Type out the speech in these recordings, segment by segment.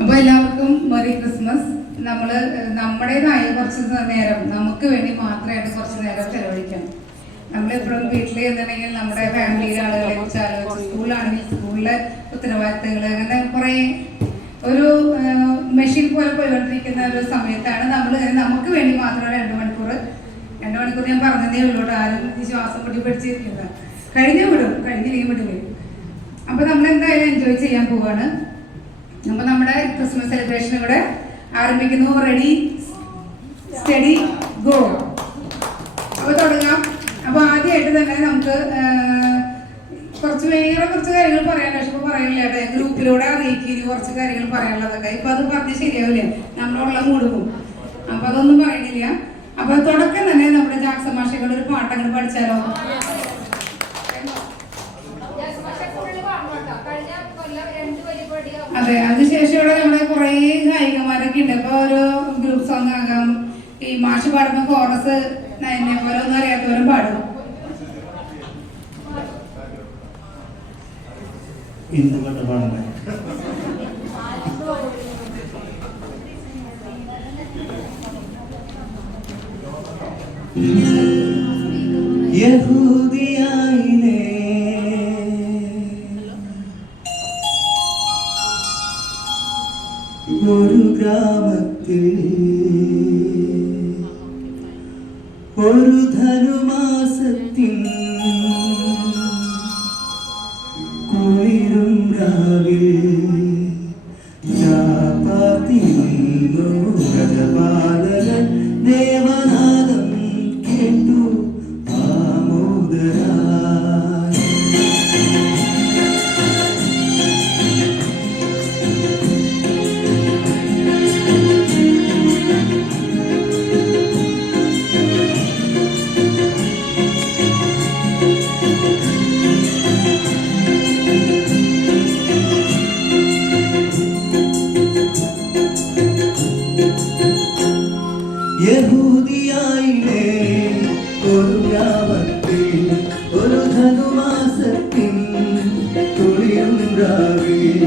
അപ്പോൾ എല്ലാവർക്കും merry Christmas. നമ്മൾ നമ്മുടേതായ കുറച്ച് നേരം നമുക്ക് വേണ്ടി മാത്രമായിട്ട് കുറച്ച് നേരം ചെലവഴിക്കണം. നമ്മളെപ്പോഴും വീട്ടിൽ എന്നുണ്ടെങ്കിൽ നമ്മുടെ ഫാമിലിയിലെ ആളുകളെ കുറിച്ച് ആലോചിച്ച്, സ്കൂളിലാണെങ്കിൽ സ്കൂളിലെ ഉത്തരവാദിത്തങ്ങൾ, അങ്ങനെ കുറേ ഒരു മെഷീൻ പോലെ പോയിക്കൊണ്ടിരിക്കുന്ന ഒരു സമയത്താണ് നമ്മൾ നമുക്ക് വേണ്ടി മാത്രം 2 മണിക്കൂർ ഞാൻ പറഞ്ഞതേ ഉള്ളൂ. ആരും ശ്വാസം പൊട്ടി പിടിച്ചിരിക്കുന്നത് കഴിഞ്ഞ വിടും. അപ്പോൾ നമ്മൾ എന്തായാലും എൻജോയ് ചെയ്യാൻ പോവാണ്. അപ്പോൾ നമ്മുടെ ക്രിസ്മസ് സെലിബ്രേഷൻ ഇവിടെ ആരംഭിക്കുന്നു. Ready, study, go. അപ്പോൾ തുടങ്ങാം. അപ്പോൾ ആദ്യമായിട്ട് തന്നെ നമുക്ക് കുറച്ച് കാര്യങ്ങൾ പറയാൻ ഇപ്പോൾ പറയില്ല കേട്ടോ. ഗ്രൂപ്പിലൂടെ അറിയിക്കുക കുറച്ച് കാര്യങ്ങൾ പറയാനുള്ളതൊക്കെ. ഇപ്പം അത് പറഞ്ഞ് ശരിയാവില്ലേ, നമ്മളോടുള്ള മൂടും. അപ്പോൾ അതൊന്നും പറയണില്ല. അപ്പോൾ തുടക്കം തന്നെ നമ്മുടെ ജാക്സൺ മാഷയുടെ ഒരു പാട്ട് അങ്ങോട്ട് പഠിച്ചാലോ? അതെ, അതിനുശേഷം ഇവിടെ നമ്മുടെ കുറേ ഗായികമാരൊക്കെ ഉണ്ട്. ഇപ്പോൾ ഒരു ഗ്രൂപ്പ് സോങ് ആകാം. ഈ മാഷ് പാടുമ്പോൾ കോറസ് എന്നെ പോലെ ഒന്നും അറിയാത്തവരും പാടും. യഹൂദിയായിലെ ഒരു ഗ്രാമത്തിൽ ഒരു ധനുമാസത്തിൻ കുളിരും രാവിൽ ഗജപാലകൻ ദേവനാദം കേട്ടു ആമോദരായി. യഹൂദിയായിലെ ഒരു ഗ്രാമത്തിൽ ഒരു ധനുമാസത്തിൻ കുളിരും രാവിൽ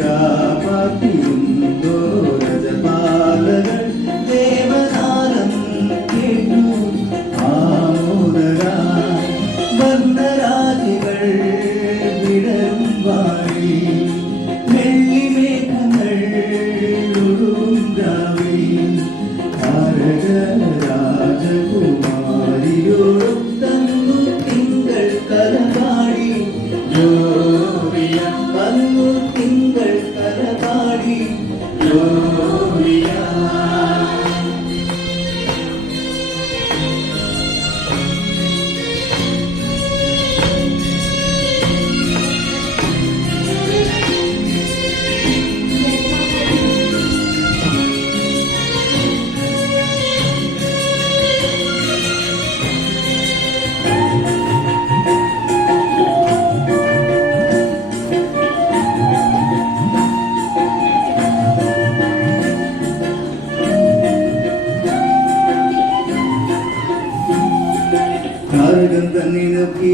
രാപാത്തിരുന്നോ രജപാലകൻ ദേവനാദം കേട്ടു ആമോദരായി. വർണ്ണരാജികൾ വിടരും വാഴി വെള്ളിമേഘങ്ങൾ ഉടും രാവിൽ രാജകുമാരിയോടൊത്തന്നു തിങ്കൾ കലപാടി വന്നു തിങ്കൾ കലപാടി താരകം തന്നെ നോക്കി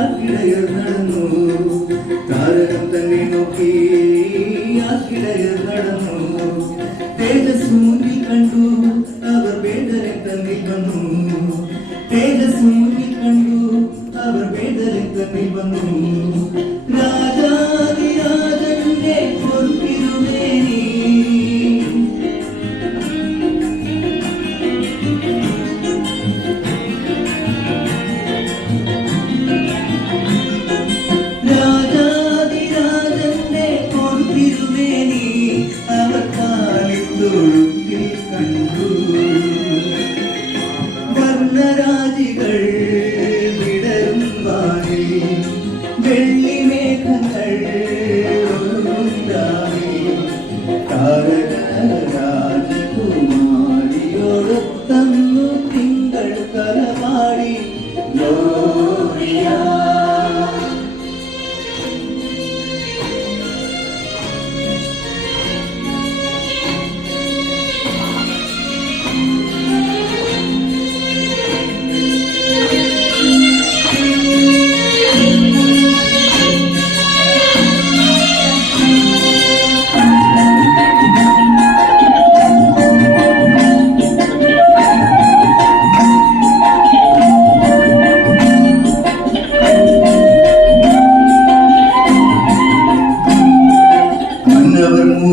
ആക്കിടയർ നടന്നു. താരകം തന്നെ നോക്കി ആക്കിടയർ നടന്നു. തേജസ് മുന്നിൽ കണ്ടു അവർ വേദനെ തന്നിൽ വന്നു. തേജസ് മുന്നിൽ കണ്ടു അവർ വേദനെ തന്നിൽ വന്നു. രാജാതിരാജന്റെ പൊൻതിരുമേനി അവർ കാലിത്തൊഴുത്തിൽ കണ്ടു.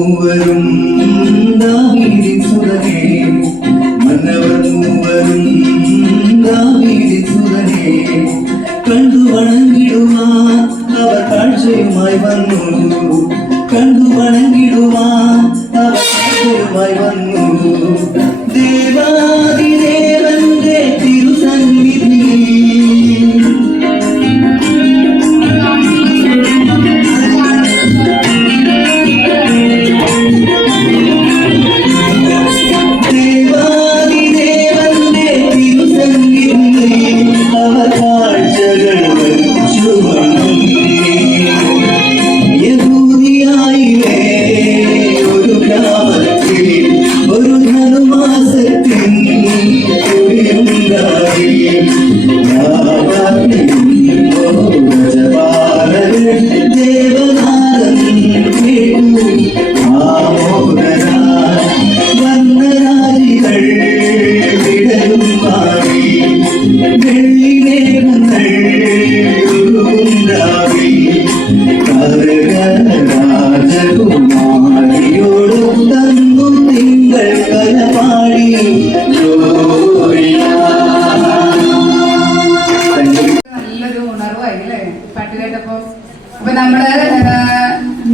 മൂവരും ദാവീദിൻ സുതനേ, മന്നവർ മൂവരും ദാവീദിൻ സുതനേ, കണ്ടു വണങ്ങിടുവാൻ അവർ കാഴ്ചയുമായി വന്നു, കണ്ടു വണങ്ങിടുവാൻ അവർ കാഴ്ചയുമായി വന്നു. ദേവാദിദേവന്റെ തിരുസന്നിധി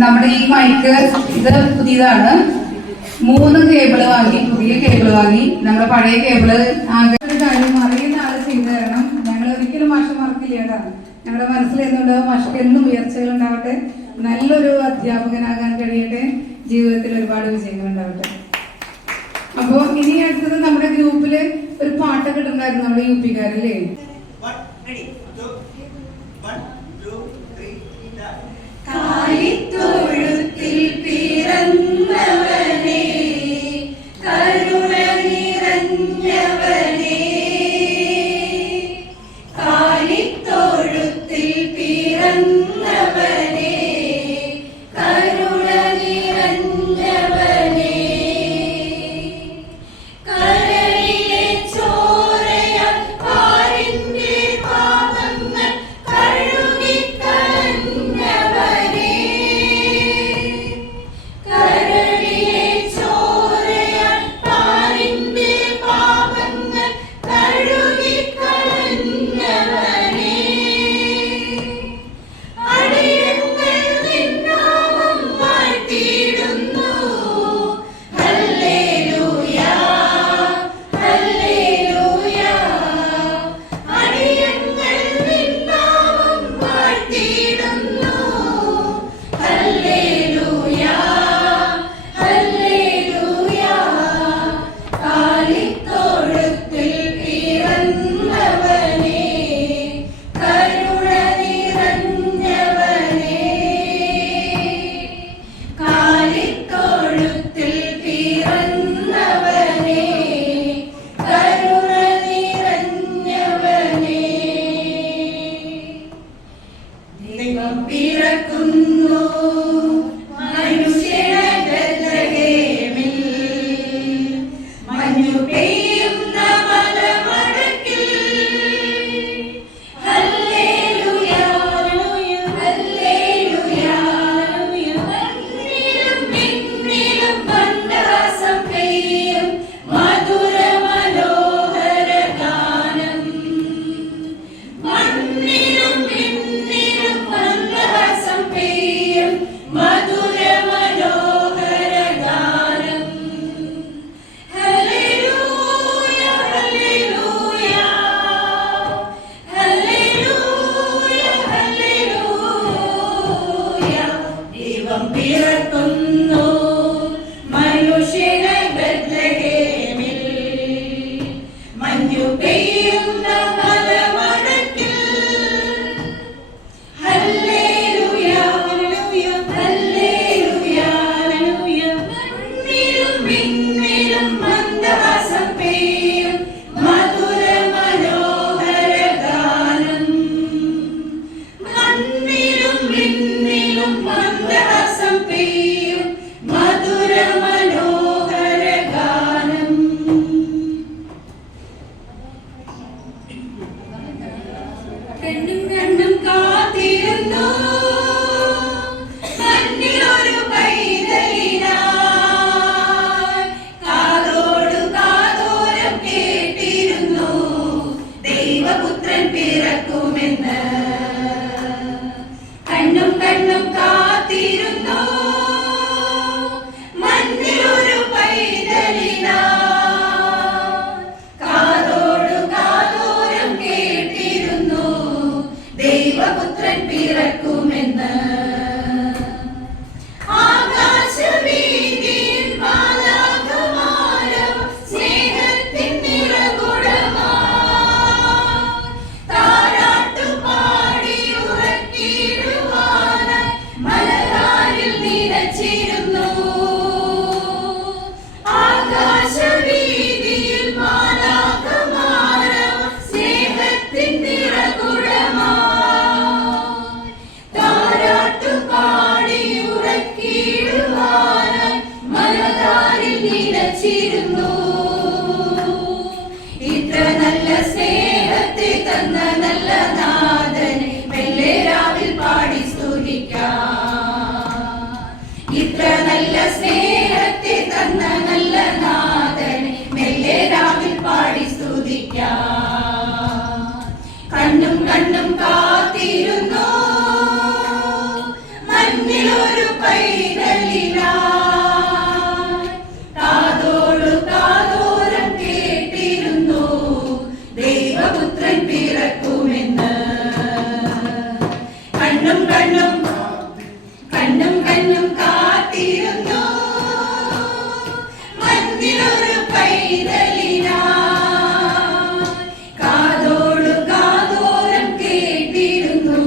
നമ്മുടെ ഈ മൈക്ക് ഇത് പുതിയതാണ്. 3 കേബിള് വാങ്ങി, പുതിയ കേബിള് വാങ്ങി. നമ്മുടെ പഴയ കേബിള് ആകെ ഒരു കാര്യം അറിയുന്ന ആള് ചെയ്തു തരണം. ഞങ്ങൾ ഒരിക്കലും മാഷ മറക്കില്ല കേട്ടാണ്. ഞങ്ങളുടെ മനസ്സിൽ എന്നുണ്ടാവും മാഷക്ക് എന്നും ഉയർച്ചകൾ ഉണ്ടാവട്ടെ, നല്ലൊരു അധ്യാപകനാകാൻ കഴിയട്ടെ, ജീവിതത്തിൽ ഒരുപാട് വിജയങ്ങൾ ഉണ്ടാവട്ടെ. അപ്പോ ഇനി അടുത്തത് നമ്മുടെ ഗ്രൂപ്പില് ഒരു പാട്ടൊക്കെ ഇട്ടുണ്ടായിരുന്നു നമ്മുടെ UP-കാരല്ലേ. കാലിത്തൊഴുത്തിൽ പിറന്നവനേ, കരുണ നിറഞ്ഞവനേ, കാലിത്തൊഴുത്തിൽ പിറന്നവനേ, കരുണ നിറഞ്ഞവനേ, കരളിലെ ചോരയാൽ പാരിന്റെ പാപങ്ങൾ കഴുകിക്കളഞ്ഞവനേ, കരളിലെ ചോരയാൽ പാരിന്റെ പാപങ്ങൾ കഴുകിക്കളഞ്ഞവനേ, അടിയങ്ങൾ നിന്നാമം വാഴ്ത്തിയിടുന്നു. ഹല്ലേലൂയ, ഹല്ലേലൂയ, അടിയങ്ങൾ നിന്നാമം വാഴ്ത്തിയിടുന്നു. ഹല്ലേലൂയ, ഹല്ലേലൂയ, കാലിത്തൊഴുത്തിൽ പിറന്നവനേ, കരുണ നിറഞ്ഞവനേ, കാലിത്തൊഴുത്തിൽ പിറന്നവനേ, കരുണ നിറഞ്ഞവനേ. ദൈവം പിറക്കുന്നു മനുഷ്യനെ ബെത്ലഹേമിൽ, മഞ്ഞു പെയ്യുന്ന മലമടക്കിൽ. ഹല്ലേലൂയ, ഹല്ലേലൂയ, മണ്ണിലും വിണ്ണിലും മന്ദഹാസം പെയ്യും മധുര മനോഹര ഗാനം. മണ്ണിലും വിണ്ണിലും മന്ദഹാസം പെയ്യും മധുര മനോഹര ഗാനം. ഹല്ലേലൂയ, ഹല്ലേലൂയ, ഹല്ലേലൂയ, ഹല്ലേലൂയ, ദൈവം പിറക്കുന്നു മനുഷ്യനെ ബെത്ലഹേമിൽ, മഞ്ഞു പെയ്യുന്ന മലമടക്കിൽ. ഹല്ലേലൂയ, ഹല്ലേലൂയ, മണ്ണിലും വിണ്ണിലും മന്ദഹാസം പെയ്യും മധുര മനോഹര ഗാനം. മണ്ണിലും വിണ്ണിലും മന്ദഹാസം പെയ്യും ഇത്ര നല്ല സ്നേഹത്തെ തന്ന നല്ല നാഥനെ മെല്ലെ രാവിൽ പാടി സ്തുതിക്കാം. കണ്ണും കണ്ണും കാത്തിരുന്നു മണ്ണിലൊരു പൈതലിനായി. കാതോടു കാതോരം കേട്ടിരുന്നു ദൈവപുത്രൻ പിറക്കുമെന്ന്. കണ്ണും കണ്ണും കണ്ണും കണ്ണും കാത്തിരുന്നു മണ്ണിലൊരു പൈതലിനായി. കാതോടു കാതോരം കേട്ടിരുന്നു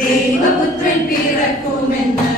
ദൈവപുത്രൻ പിറക്കുമെന്ന്.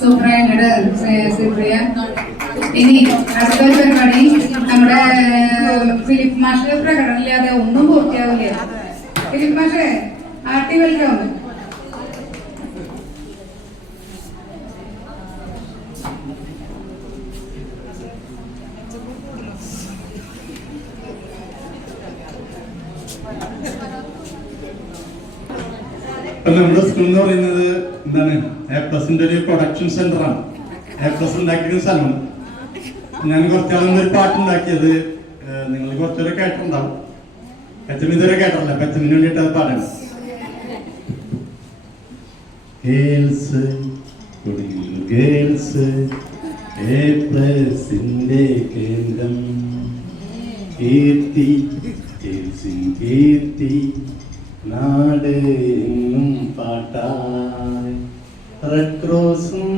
സൂപ്പറായിട്ട് സുപ്രിയ. ഇനി അടുത്തൊരു പരിപാടി നമ്മുടെ ഫിലിപ്പ് മാഷ് പ്രകടനമില്ലാതെ ഒന്നും പൂർത്തിയാവില്ല. ഫിലിപ്പ് മാഷേ ആർട്ടി വെൽക്കം. നമ്മുടെ സ്കൂൾ എന്ന് പറയുന്നത് എന്താണ് A+ന്റെ ഒരു പ്രൊഡക്ഷൻ സെന്ററാണ്. A+ ഉണ്ടാക്കിയ സ്ഥലമാണ്. ഞാൻ കുറച്ചാളും ഒരു പാട്ടുണ്ടാക്കിയത് നിങ്ങൾ കുറച്ചുപേരെ കേട്ടിട്ടുണ്ടാവും. പെച്ചമ്മ ഇതുവരെ കേട്ടല്ല. പെച്ചമ്മിന് വേണ്ടിയിട്ട് അത് പാടാണ്. ഗേൾസ് ഗേൾസ് A+ന്റെ കേന്ദ്രം കീർത്തി കീർത്തി നാട് എങ്ങും പാട്ടായി റെഡ് ക്രോസും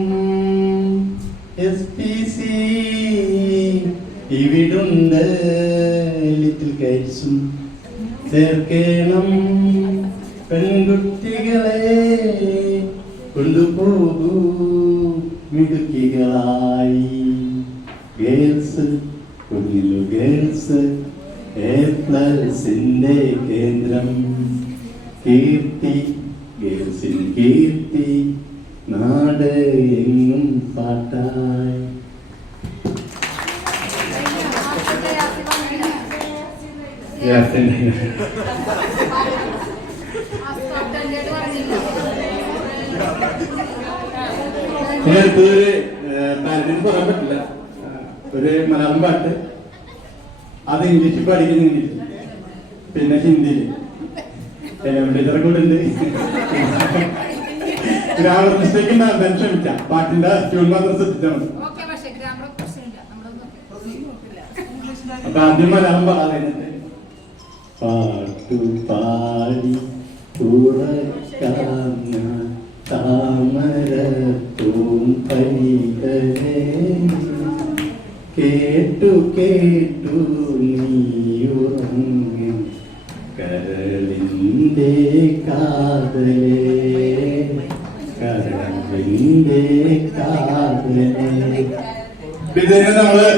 SPC ഇവിടുണ്ട് ലിറ്റിൽ കൈറ്റ്സും ചേർക്കേണം പെൺകുട്ടികളെ കൊണ്ടുപോകൂ മിടുക്കികളായി ഗേൾസ് കുഞ്ഞിലു ഗേൾസ് A+ന്റെ കേന്ദ്രം കീർത്തി ഗേൾസിൻ കീർത്തി നാട് എങ്ങും പാട്ടായി. അടുത്തൊരു പാരന്റിന് പറയാൻ പറ്റില്ല. ഒരു മലയാളം പാട്ട്, അത് ഇംഗ്ലീഷിൽ പഠിക്കുന്ന ഇംഗ്ലീഷ്, പിന്നെ ഹിന്ദിയിൽ ടീച്ചറെ കൂടെ ഉണ്ട്. ഗ്രാമർ മിസ്റ്റേക്ക് ഉണ്ടാകും, ക്ഷമിക്കാം. പാട്ടിന്റെ ട്യൂൺ മാത്രം ശ്രദ്ധിച്ചാൽ മതി. അപ്പൊ ആദ്യം മലയാളം പാടാതെ പാട്ടു പാടി ഉറക്കാഞ്ഞ താമര പൂമ്പൈതലേ കേട്ടു കേട്ടു നീയുറങ്ങി കരളിന്റെ കാതലേ കരളിന്റെ കാതലേ. ഇതിനെ നമ്മള്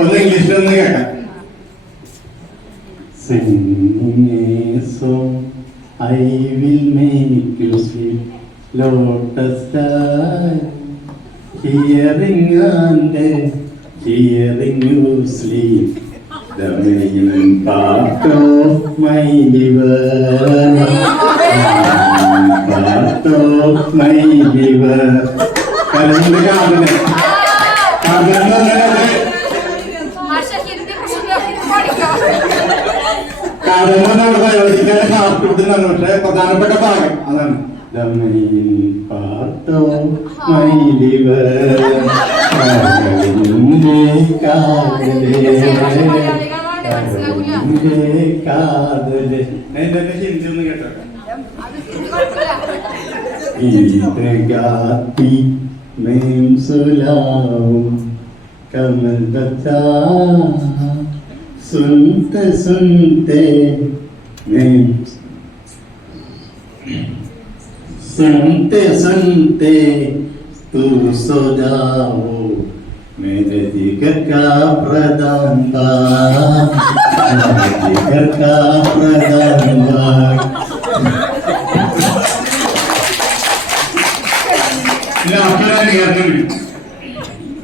ഒന്ന് ഇംഗ്ലീഷിലൊന്ന് കേൾക്കാം. Singing a song, I will make you sleep, lotus star. Hearing and hearing you sleep, the main part of my liver, part of my liver. പക്ഷേ പ്രധാനപ്പെട്ട ഭാഗം അതാണ്. The main part of my liver, Hindi ഒന്ന് കേട്ടോ. ഈദഗാത്തി മേം സുലാവും കമൽ ബച്ചാ सुनते सुनते सुनते सुनते तू सो जाओ मेरे जिगर का प्रदान जिगर का प्रदान.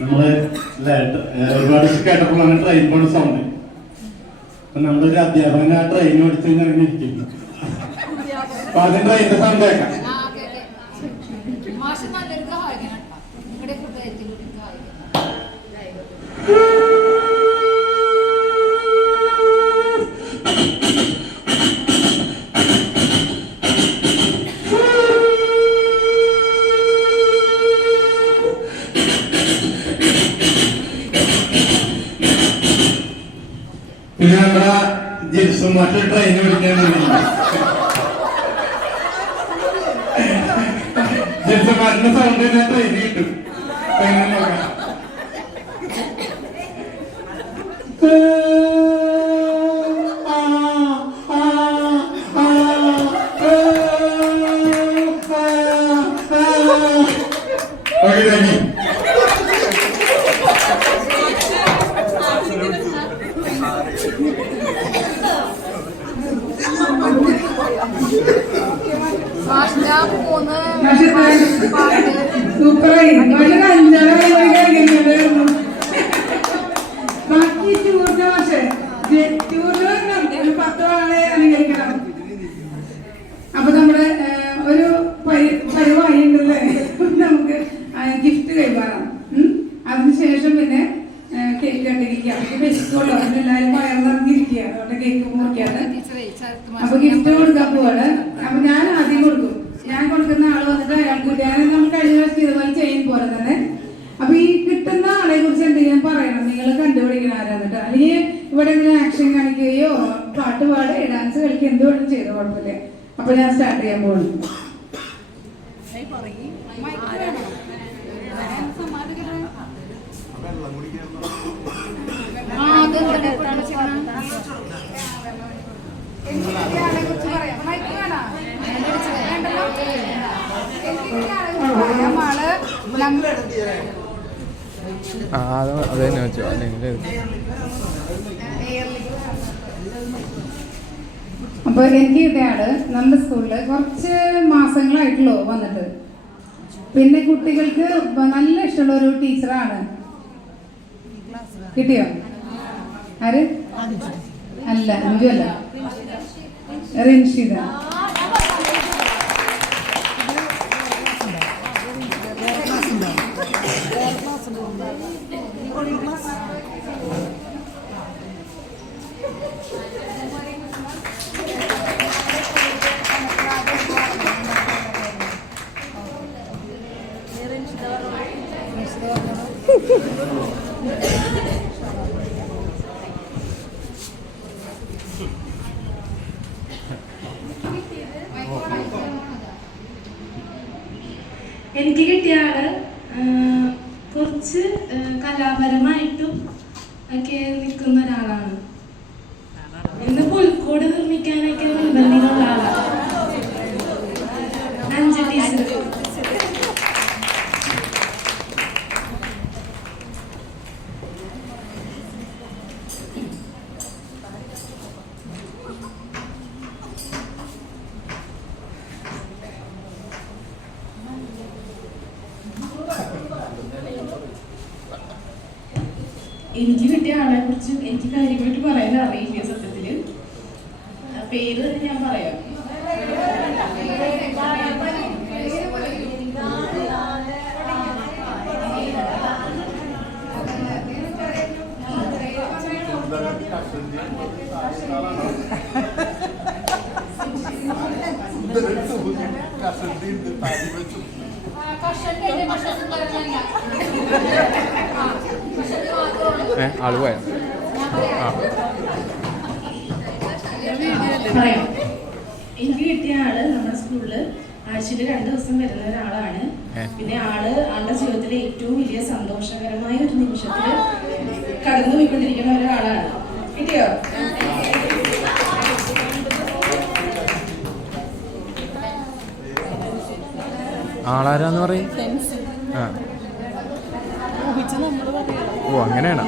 നമ്മള് ഒരുപാട് കേട്ടപ്പോഴാണ് ട്രെയിൻ പോണ സൗണ്ട്. നമ്മളൊരു അധ്യാപകൻ ആ ട്രെയിൻ ഓടിച്ചു കഴിഞ്ഞാൽ അങ്ങനെ ഇരിക്കുന്നു. അപ്പൊ അതിന് ട്രെയിനിന്റെ സൗണ്ട് കേൾക്കാം. പിന്നെ നമ്മുടെ ജിൽസും മറ്റൊരു ട്രെയിൻ പിടിക്കാൻ ജിൽസുമാരുടെ സൗണ്ട് ട്രെയിൻ കിട്ടും. സൂപ്പറായി. പക്ഷെ 5 കഴിഞ്ഞിട്ടുണ്ടായിരുന്നു. ബാക്കി ടൂറിന് പക്ഷേ ടൂറിന് 10 ആളെ അനുകരിക്കണം. അപ്പൊ നമ്മുടെ ഒരു പരിപാടിയുണ്ടല്ലേ, നമുക്ക് ഗിഫ്റ്റ് കൈമാറാം. അതിനുശേഷം പിന്നെ കേക്ക് കണ്ടിരിക്കുക. വെച്ചിട്ടുള്ളൂ, എല്ലാവരും വയർ നിറഞ്ഞിരിക്കുക. അതുകൊണ്ട് കേക്ക് മുറിക്കാണ്. അപ്പൊ ഗിഫ്റ്റ് കൊടുക്കാൻ പോവാണ്. അപ്പൊ ഞാൻ ആദ്യം കൊടുക്കും. ഞാൻ കൊടുക്കുന്ന ആള് വന്നിട്ട് അയാൾ കൂട്ടിയാണ് നമ്മൾ കഴിഞ്ഞ പ്രാവശ്യം ഇതുപോലെ ചെയിൻ പോലെ തന്നെ. അപ്പൊ ഈ കിട്ടുന്ന ആളെ കുറിച്ച് എന്തെങ്കിലും പറയണം, നിങ്ങൾ കണ്ടുപിടിക്കണം ആരാന്നിട്ട്. അല്ലെങ്കിൽ ഇവിടെ ഇങ്ങനെ ആക്ഷൻ കാണിക്കുകയോ പാട്ട് പാടുകയോ ഡാൻസ് കളിക്കുകയോ എന്തുകൊണ്ടും ചെയ്തോ കുഴപ്പമില്ല. അപ്പൊ ഞാൻ സ്റ്റാർട്ട് ചെയ്യാൻ പോകുന്നു. അതന്നെ വെച്ചോ അല്ലെങ്കിൽ അപ്പൊ എനിക്ക് ഇതാണ് നമ്മുടെ സ്കൂളില് കുറച്ച് മാസങ്ങളായിട്ടുള്ളൂ വന്നിട്ട്. പിന്നെ കുട്ടികൾക്ക് നല്ല ഇഷ്ടമുള്ള ഒരു ടീച്ചറാണ്. കിട്ടിയോ? ആര്? അല്ല, അഞ്ചു അല്ല, റിൻഷിത. എനിക്ക് കിട്ടിയ ആള് കുറച്ച് കലാപരമായിട്ടും ഒക്കെ നിൽക്കുന്ന ഒരാളാണ്. ഇന്ന് പുൽക്കോട് നിർമ്മിക്കാനൊക്കെ നിർബന്ധിക്കുന്ന ആളാണ്. 5 ടീച്ചർ. എനിക്ക് കിട്ടിയ ആളെ കുറിച്ച് എനിക്ക് കാര്യമായിട്ട് പറയാൻ അറിയില്ല സത്യത്തില്. പേര് ഞാൻ പറയാം. ആള് പോയ പറയാം. എനിക്ക് കിട്ടിയ ആള് നമ്മുടെ സ്കൂളില് ആഴ്ചയിൽ 2 ദിവസം വരുന്ന ഒരാളാണ്. പിന്നെ ആളുടെ ജീവിതത്തിലെ ഏറ്റവും വലിയ സന്തോഷകരമായ ഒരു നിമിഷത്തില് കടന്നു പോയിക്കൊണ്ടിരിക്കുന്ന ഒരാളാണ്. കിട്ടിയോ? ആളാരാന്ന് പറയും. ഓ അങ്ങനെയാണോ?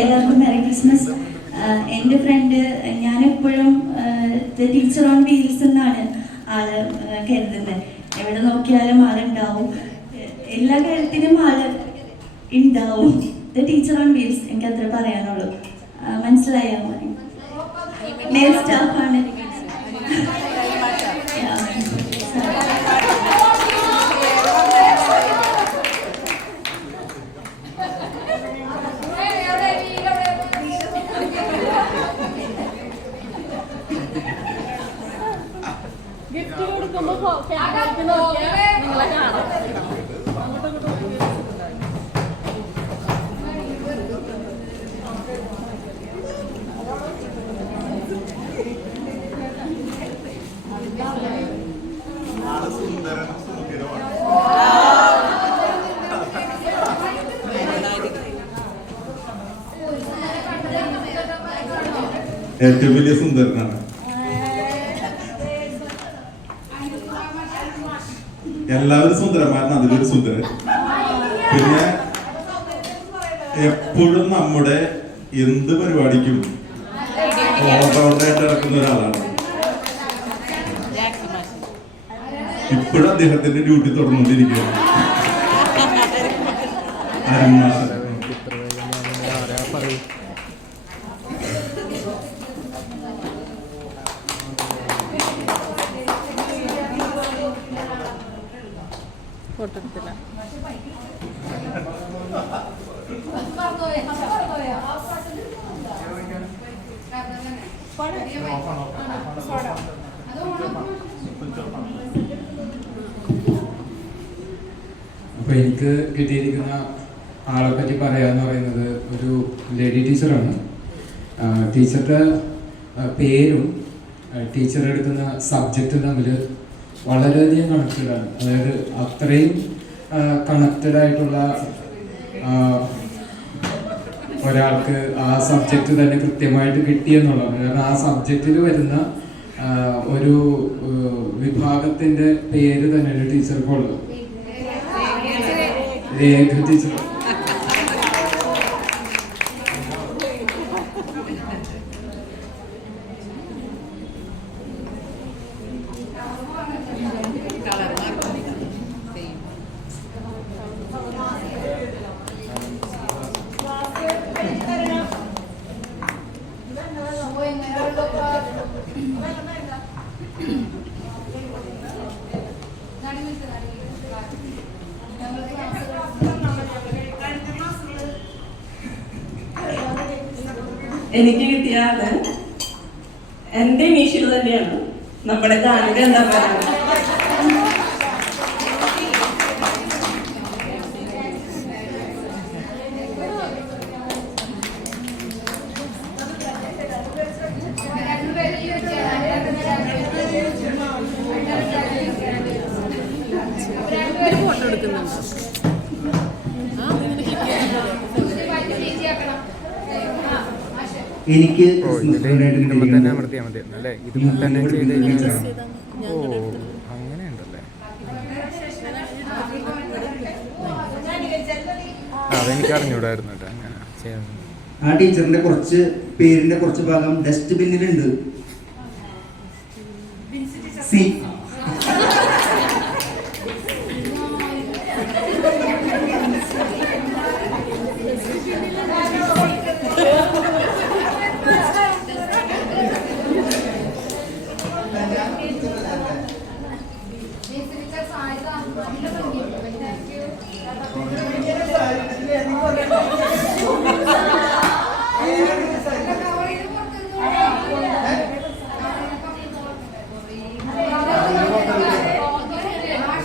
എല്ലാവർക്കും മെറി ക്രിസ്മസ്. എൻ്റെ ഫ്രണ്ട്, ഞാനെപ്പോഴും ടീച്ചർ ഓൺ വീൽസ് എന്നാണ് ആള് കരുതുന്നത്. എവിടെ നോക്കിയാലും ആളുണ്ടാവും, എല്ലാ കാര്യത്തിനും ആള് ഉണ്ടാവും. ടീച്ചർ ഓൺ വീൽസ്, എനിക്ക് അത്ര പറയാനുള്ളൂ. മനസ്സിലായാൽ മതി. മെയിൽ സ്റ്റാഫാണ്. ഗിഫ്റ്റ് കൊടുക്കുമ്പോ നിങ്ങളെ കാണാം. ഏറ്റവും വലിയ സുന്ദരനാണ്. എല്ലാവരും സുന്ദരന്മാരാണ്, അതിലൊരു സുന്ദരൻ. പിന്നെ എപ്പോഴും നമ്മുടെ എന്ത് പരിപാടിക്കും ഓൾറൗണ്ടറായിട്ട് ഇറക്കുന്ന ഒരാളാണ്. ഇപ്പോഴും അദ്ദേഹത്തിന്റെ ഡ്യൂട്ടി തുടർന്നുകൊണ്ടിരിക്കുകയാണ്. അപ്പോൾ എനിക്ക് കിട്ടിയിരിക്കുന്ന ആളെ പറ്റി പറയാന്ന് പറയുന്നത് ഒരു ലേഡി ടീച്ചറാണ്. ടീച്ചറുടെ പേരും ടീച്ചർ എടുക്കുന്ന സബ്ജക്റ്റും തമ്മിൽ വളരെയധികം കണക്റ്റഡാണ്. അതായത് അത്രയും കണക്റ്റഡ് ആയിട്ടുള്ള ഒരാൾക്ക് ആ സബ്ജക്റ്റ് തന്നെ കൃത്യമായിട്ട് കിട്ടിയെന്നുള്ളതാണ്. കാരണം ആ സബ്ജക്റ്റിൽ വരുന്ന ഒരു വിഭാഗത്തിൻ്റെ പേര് തന്നെ ഒരു ടീച്ചർക്കുള്ളത്. രേഖ ടീച്ചർ. എനിക്ക് കിട്ടിയ ആള് എന്റെ ഇനീഷ്യൽ തന്നെയാണ്. നമ്മുടെ ഗാനങ്ങൾ എന്താ പറയുക, എനിക്ക് തന്നെ അമർത്തിയാൽ മതി അല്ലേ? ഇതും തന്നെ ചെയ്ത് ഓ അങ്ങനെയുണ്ടല്ലേ. അതെനിക്ക് അറിഞ്ഞൂടായിരുന്നു കേട്ടോ അങ്ങനെ ചെയ്യുന്നത്. ആ ടീച്ചറിന്റെ കുറച്ച് പേരിന്റെ കുറച്ച് ഭാഗം ഡസ്റ്റ്ബിന്നിലുണ്ട്. സി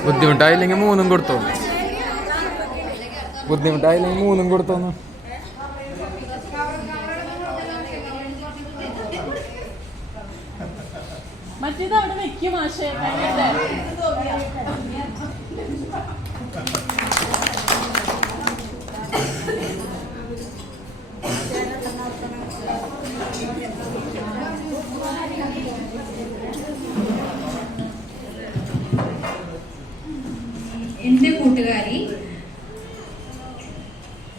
ബുദ്ധിമുട്ടായില്ലെങ്കിൽ മൂന്നും കൊടുത്തോ, ബുദ്ധിമുട്ടായില്ലെങ്കിൽ മൂന്നും കൊടുത്തോന്നു. മറ്റേത് അവിടെ വെക്കും ആശയ. എൻ്റെ കൂട്ടുകാരി,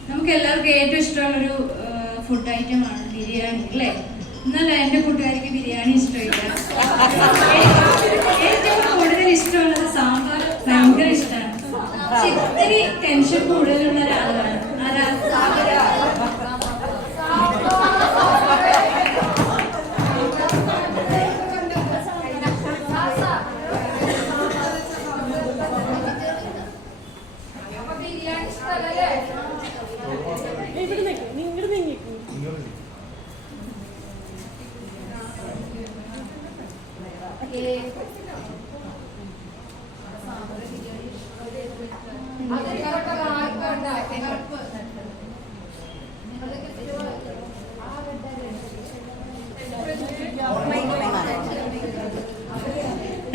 നമുക്ക് എല്ലാവർക്കും ഏറ്റവും ഇഷ്ടമുള്ളൊരു ഫുഡ് ഐറ്റമാണ് ബിരിയാണി അല്ലേ? എന്നല്ല എൻ്റെ കൂട്ടുകാരിക്ക് ബിരിയാണി ഇഷ്ടമില്ല. ഏറ്റവും കൂടുതൽ ഇഷ്ടമുള്ളത് സാമ്പാർ ഭയങ്കര ഇഷ്ടമാണ്. ഇത്തിരി ടെൻഷൻ കൂടുതലുള്ള ഒരാളാണ്.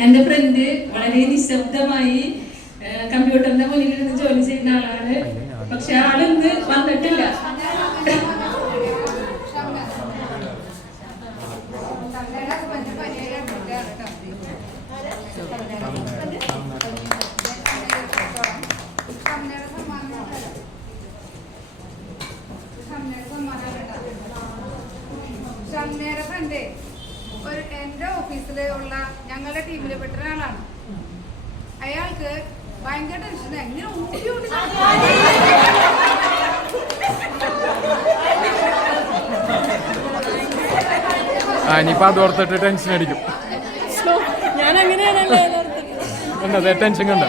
എൻ്റെ ഫ്രണ്ട് വളരെ നിശബ്ദമായി കമ്പ്യൂട്ടറിന്റെ മുന്നിൽ ഇരുന്ന് ജോലി ചെയ്യുന്ന ആളാണ്. പക്ഷെ ആളിന്ന് വന്നിട്ടില്ല. ഞങ്ങളുടെ ടീമിൽ പെട്ട ഒരാളാണ്. അയാൾക്ക് ഭയങ്കര ടെൻഷൻ. എങ്ങനെ ഊട്ടി ഊട്ടി ഇനിയിപ്പോൾ അത് ഓർത്തിട്ട് ടെൻഷൻ അടിക്കും. ഞാൻ അങ്ങനെയാണല്ലേ കണ്ടത് ടെൻഷൻ കണ്ട.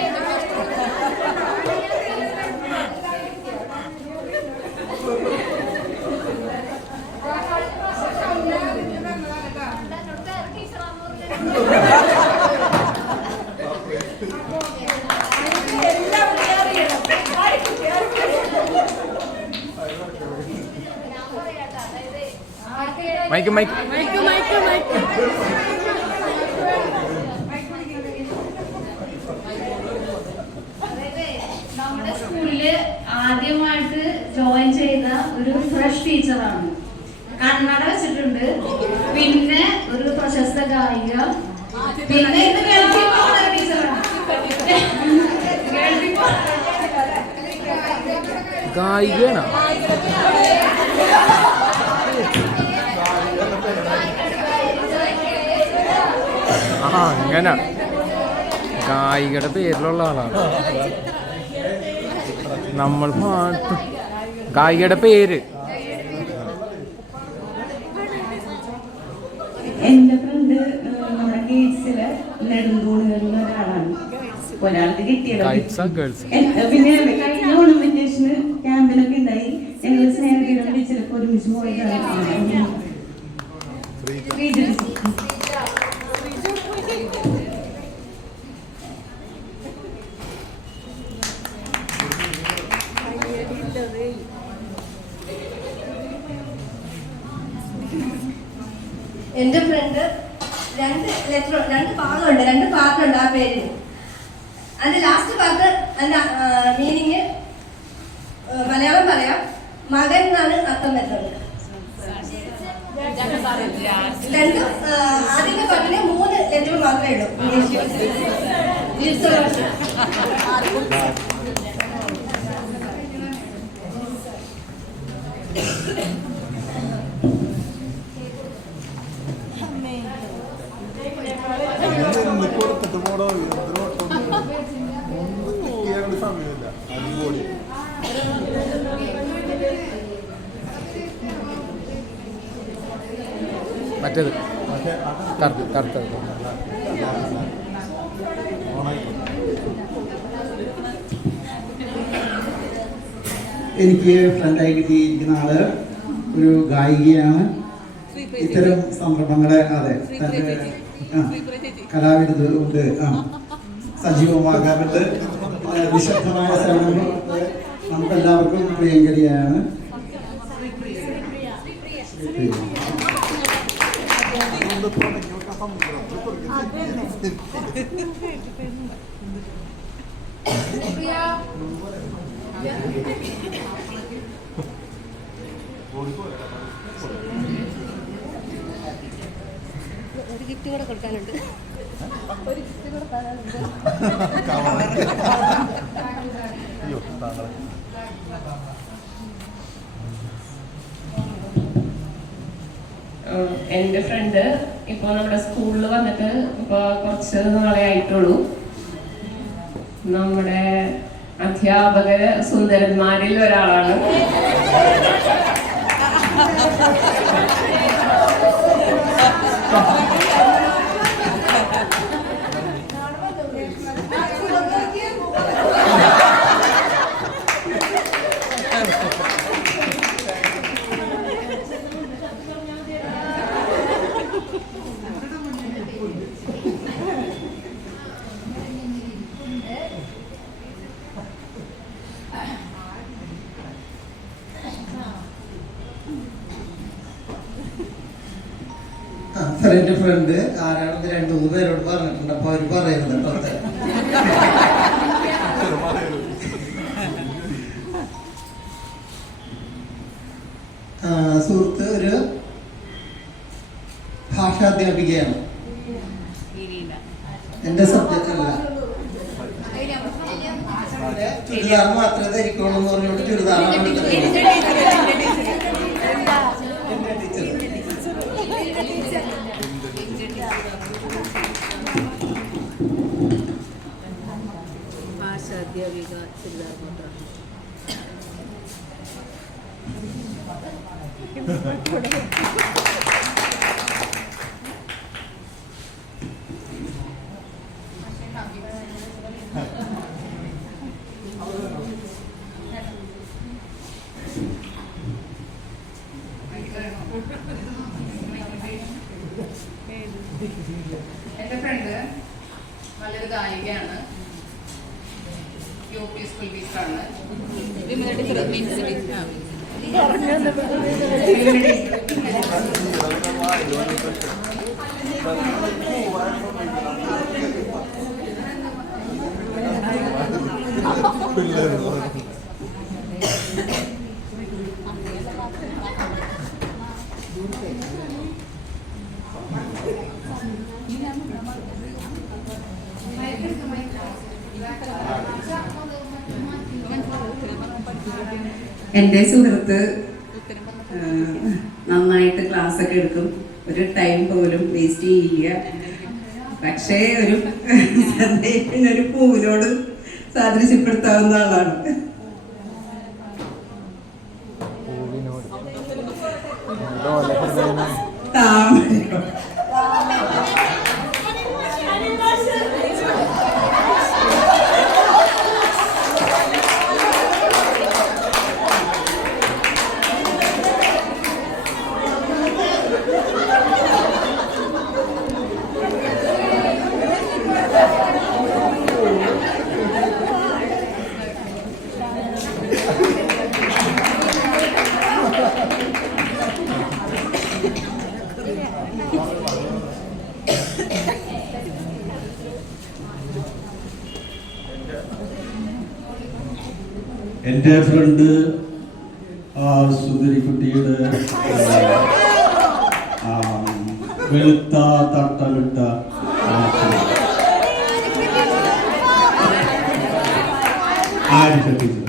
Mic mic mic mic mic നമ്മുടെ സ്കൂളില് ആദ്യമായിട്ട് ജോയിൻ ചെയ്ത ഒരു ഫ്രഷ് ടീച്ചറാണ്. കന്നഡ വെച്ചിട്ടുണ്ട്, പിന്നെ ഒരു പ്രശസ്ത ഗായിക, പിന്നെ ഇത് ഗൾഫിൽ പോകുന്ന ടീച്ചറാണ്. ഗായികയാണോ? ആ അങ്ങനെ ഗായികയുടെ പേരിലുള്ള ആളാണ്. നമ്മൾ പാട്ട് ഗായികയുടെ പേര്. എന്റെ ഫ്രണ്ട് നമ്മുടെ ഗേറ്റ്സിലെ നെടുന്തൂണുകളിൽ ഒരാളാണ്. ഒരാൾക്ക് കിട്ടിയത് പിന്നെ കഴിഞ്ഞ ഓർണമെന്റേഷന് ക്യാമ്പിലൊക്കെ ഉണ്ടായി. ഞങ്ങൾ സ്നേഹതീരം ടീച്ചറൊക്കെ ഒരുമിച്ച് പോയതാണ്. എന്റെ ഫ്രണ്ട് രണ്ട് പാർട്ടുണ്ട് ആ പേരിന്. അതിന്റെ ലാസ്റ്റ് പാർട്ട് അതിന്റെ മീനിങ് മലയാളം പറയാം. മകൻ എന്നാണ് അർത്ഥം വരുന്നത്. ആദ്യത്തെ പാട്ടിന് 3 ലെറ്റർ മാത്രമേ ഉള്ളൂ ഇംഗ്ലീഷിൽ. മറ്റേത് കറുത്തത്. എനിക്ക് ഫ്രണ്ടായി കിട്ടിയിരിക്കുന്ന ആള് ഒരു ഗായികയാണ്. ഇത്തരം സംരംഭങ്ങളെ തന്റെ കലാവിരുത് കൊണ്ട് സജീവമാകാറുണ്ട്. നിശബ്ദമായ സേവനങ്ങൾ നമുക്കെല്ലാവർക്കും പ്രിയങ്കരിയാണ്. ഒരു ഗിഫ്റ്റ് കൂടെ കൊടുക്കാനുണ്ട്. എൻ്റെ ഫ്രണ്ട് ഇപ്പോൾ നമ്മുടെ സ്കൂളിൽ വന്നിട്ട് ഇപ്പോൾ കുറച്ച് നാളെ ആയിട്ടുള്ളൂ. നമ്മുടെ അധ്യാപക സുന്ദരന്മാരിൽ ഒരാളാണ്. എന്റെ ഫ്രണ്ട് ആരാണെന്ന് 2-3 പേരോട് പറഞ്ഞിട്ടുണ്ട്. അപ്പൊ അവര് പറയുന്നത് സുഹൃത്ത് ഒരു ഭാഷാധ്യാപികയാണ്. എന്റെ സബ്ജക്റ്റ് അല്ല. ചുരിദാർ മാത്രമേ ധരിക്കുള്ളൂ എന്ന് പറഞ്ഞുകൊണ്ട് ചുരിദാറാണ് ടീച്ചർ. എൻ്റെ ഫ്രണ്ട് നല്ലൊരു ഗായികയാണ്, UP സ്കൂൾ ടീച്ചറാണ്. എൻ്റെ സുഹൃത്ത് നന്നായിട്ട് ക്ലാസ് ഒക്കെ എടുക്കും, ഒരു ടൈം പോലും വേസ്റ്റ് ചെയ്യില്ല. പക്ഷേ ഒരു പൂവിനോട് സാദൃശ്യപ്പെടുത്താവുന്ന ആളാണ്. താമര എൻ്റെ ഫ്രണ്ട് സുന്ദരിക്കുട്ടിയുടെ വെളുത്ത തട്ടമിട്ട ആരിഫ ടീച്ചർ.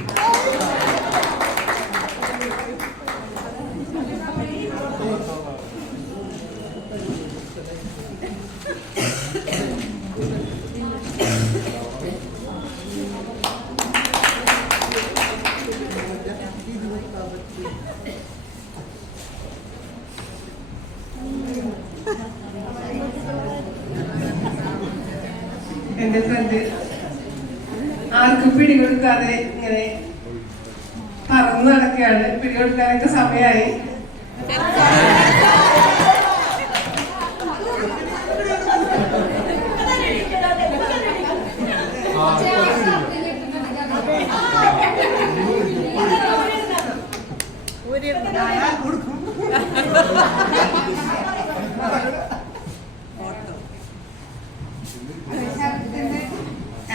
എൻ്റെ ഫ്രണ്ട് ആർക്കും പിടികൊടുക്കാതെ ഇങ്ങനെ പറന്ന് നടക്കുകയാണ്. പിടികൊടുക്കാനൊക്കെ സമയമായി.